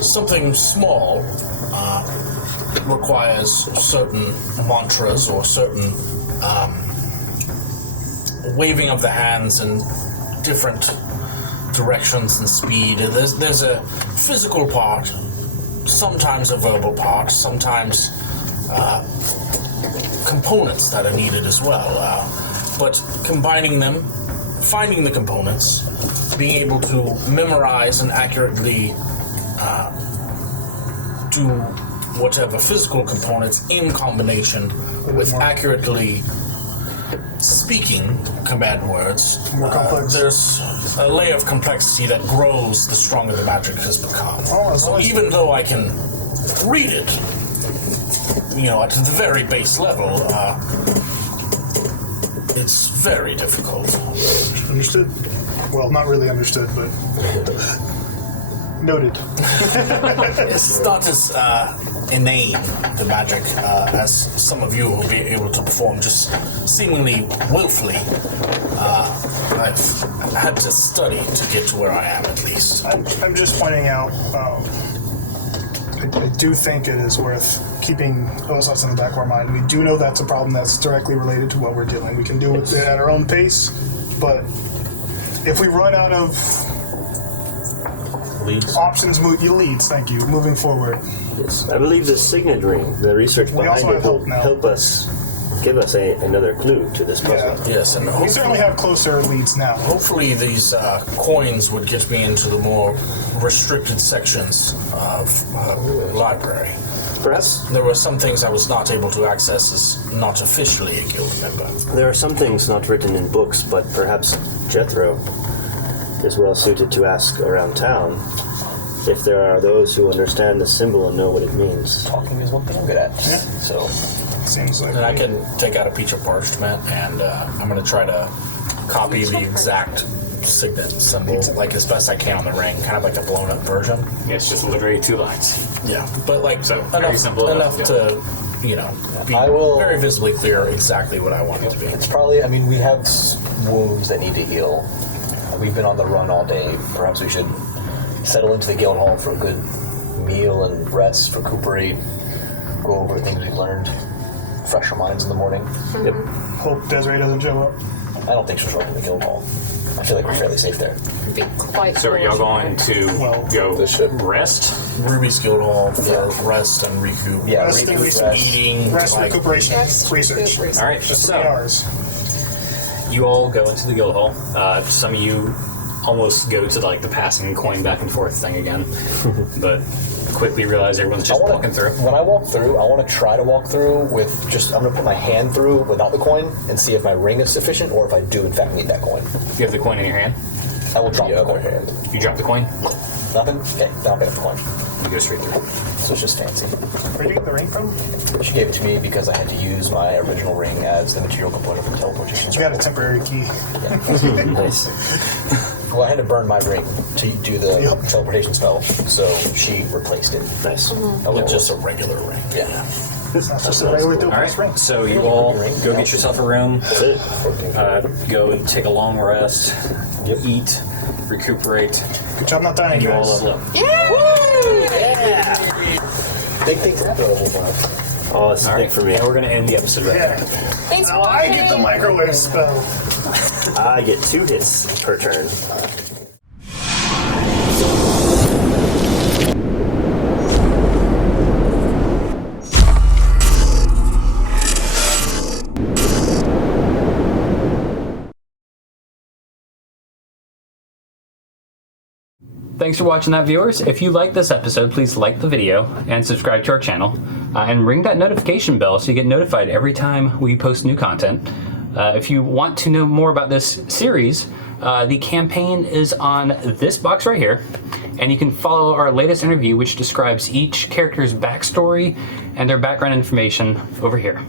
Something small requires certain mantras or certain waving of the hands in different directions and speed. There's a physical part, sometimes a verbal part, sometimes components that are needed as well. But combining them, finding the components, being able to memorize and accurately do whatever physical components in combination with accurately speaking command words, More complex. there's a layer of complexity that grows the stronger the magic has become. Oh, as So long as- even though I can read it, at the very base level, it's very difficult. Understood? Well, not really understood, but noted. It's not as inane, the magic, as some of you will be able to perform just seemingly willfully. I've had to study to get to where I am, at least. I'm just pointing out, I do think it is worth keeping OSS in the back of our mind. We do know that's a problem that's directly related to what we're doing. We can do it at our own pace, but if we run out of options, leads, thank you, moving forward. Yes, I believe the signet ring, the research We behind also it, have will help now. help us give us another clue to this puzzle. Yeah. Yes, and We certainly have closer leads now. hopefully these coins would get me into the more restricted sections of library. Perhaps There were some things I was not able to access as not officially a guild member. there are some things not written in books, but perhaps Jethro is well suited to ask around town if there are those who understand the symbol and know what it means. Talking is one thing I'm good at. Yeah. So, Seems like And I can take out a piece of parchment, and I'm going to try to copy the exact signet symbol, like as best I can on the ring, kind of like a blown up version. Yeah, it's just literally 2 lines. Yeah, but like So, very simple enough enough to, be I will- very visibly clear exactly what I want it to be. it's probably, we have wounds that need to heal. We've been on the run all day. Perhaps we should settle into the guild hall for a good meal and rest, recuperate, go over things we've learned, fresh our minds in the morning. Yep. hope Desiree doesn't show up. I don't think she'll show up in the guild hall. I feel like we're fairly safe there. Be quite So are y'all going to Well, go the ship. rest? Ruby's Guild Hall for rest and recoup. Yeah, Rest and recoup, research. Eating, Rest, like, recuperation, Rest, research. research. All right, Just so 3 hours. you all go into the guild hall. Some of you almost go to like the passing coin back and forth thing again, but quickly realize everyone's just walking through. When I walk through, I want to try to walk through with I'm going to put my hand through without the coin and see if my ring is sufficient or if I do in fact need that coin. You have the coin in your hand. I will drop The the other coin. hand. You drop the coin. Nothing? Okay, then I'll pick up the coin. You go straight through. So it's just fancy. Where'd you get the ring from? She gave it to me because I had to use my original ring as the material component for teleportation. You got a temporary key. Nice. Well, I had to burn my ring to do the Yep. teleportation spell, so she replaced it. Nice. with just a regular ring. Yeah. It's not just a regular All duplex ring. right. So you all go get yourself a room. That's it. Go and take a long rest. Eat, recuperate, Good job not dying, and you all guys. level up. Big things happen over life. Oh, this is All big right. for me. And we're gonna end the episode right Yeah. there. Thanks for Now I get the watching. microwave spell. I get 2 hits per turn. Thanks for watching that, viewers. If you like this episode, please like the video and subscribe to our channel. And ring that notification bell so you get notified every time we post new content. If you want to know more about this series, the campaign is on this box right here. And you can follow our latest interview, which describes each character's backstory and their background information over here.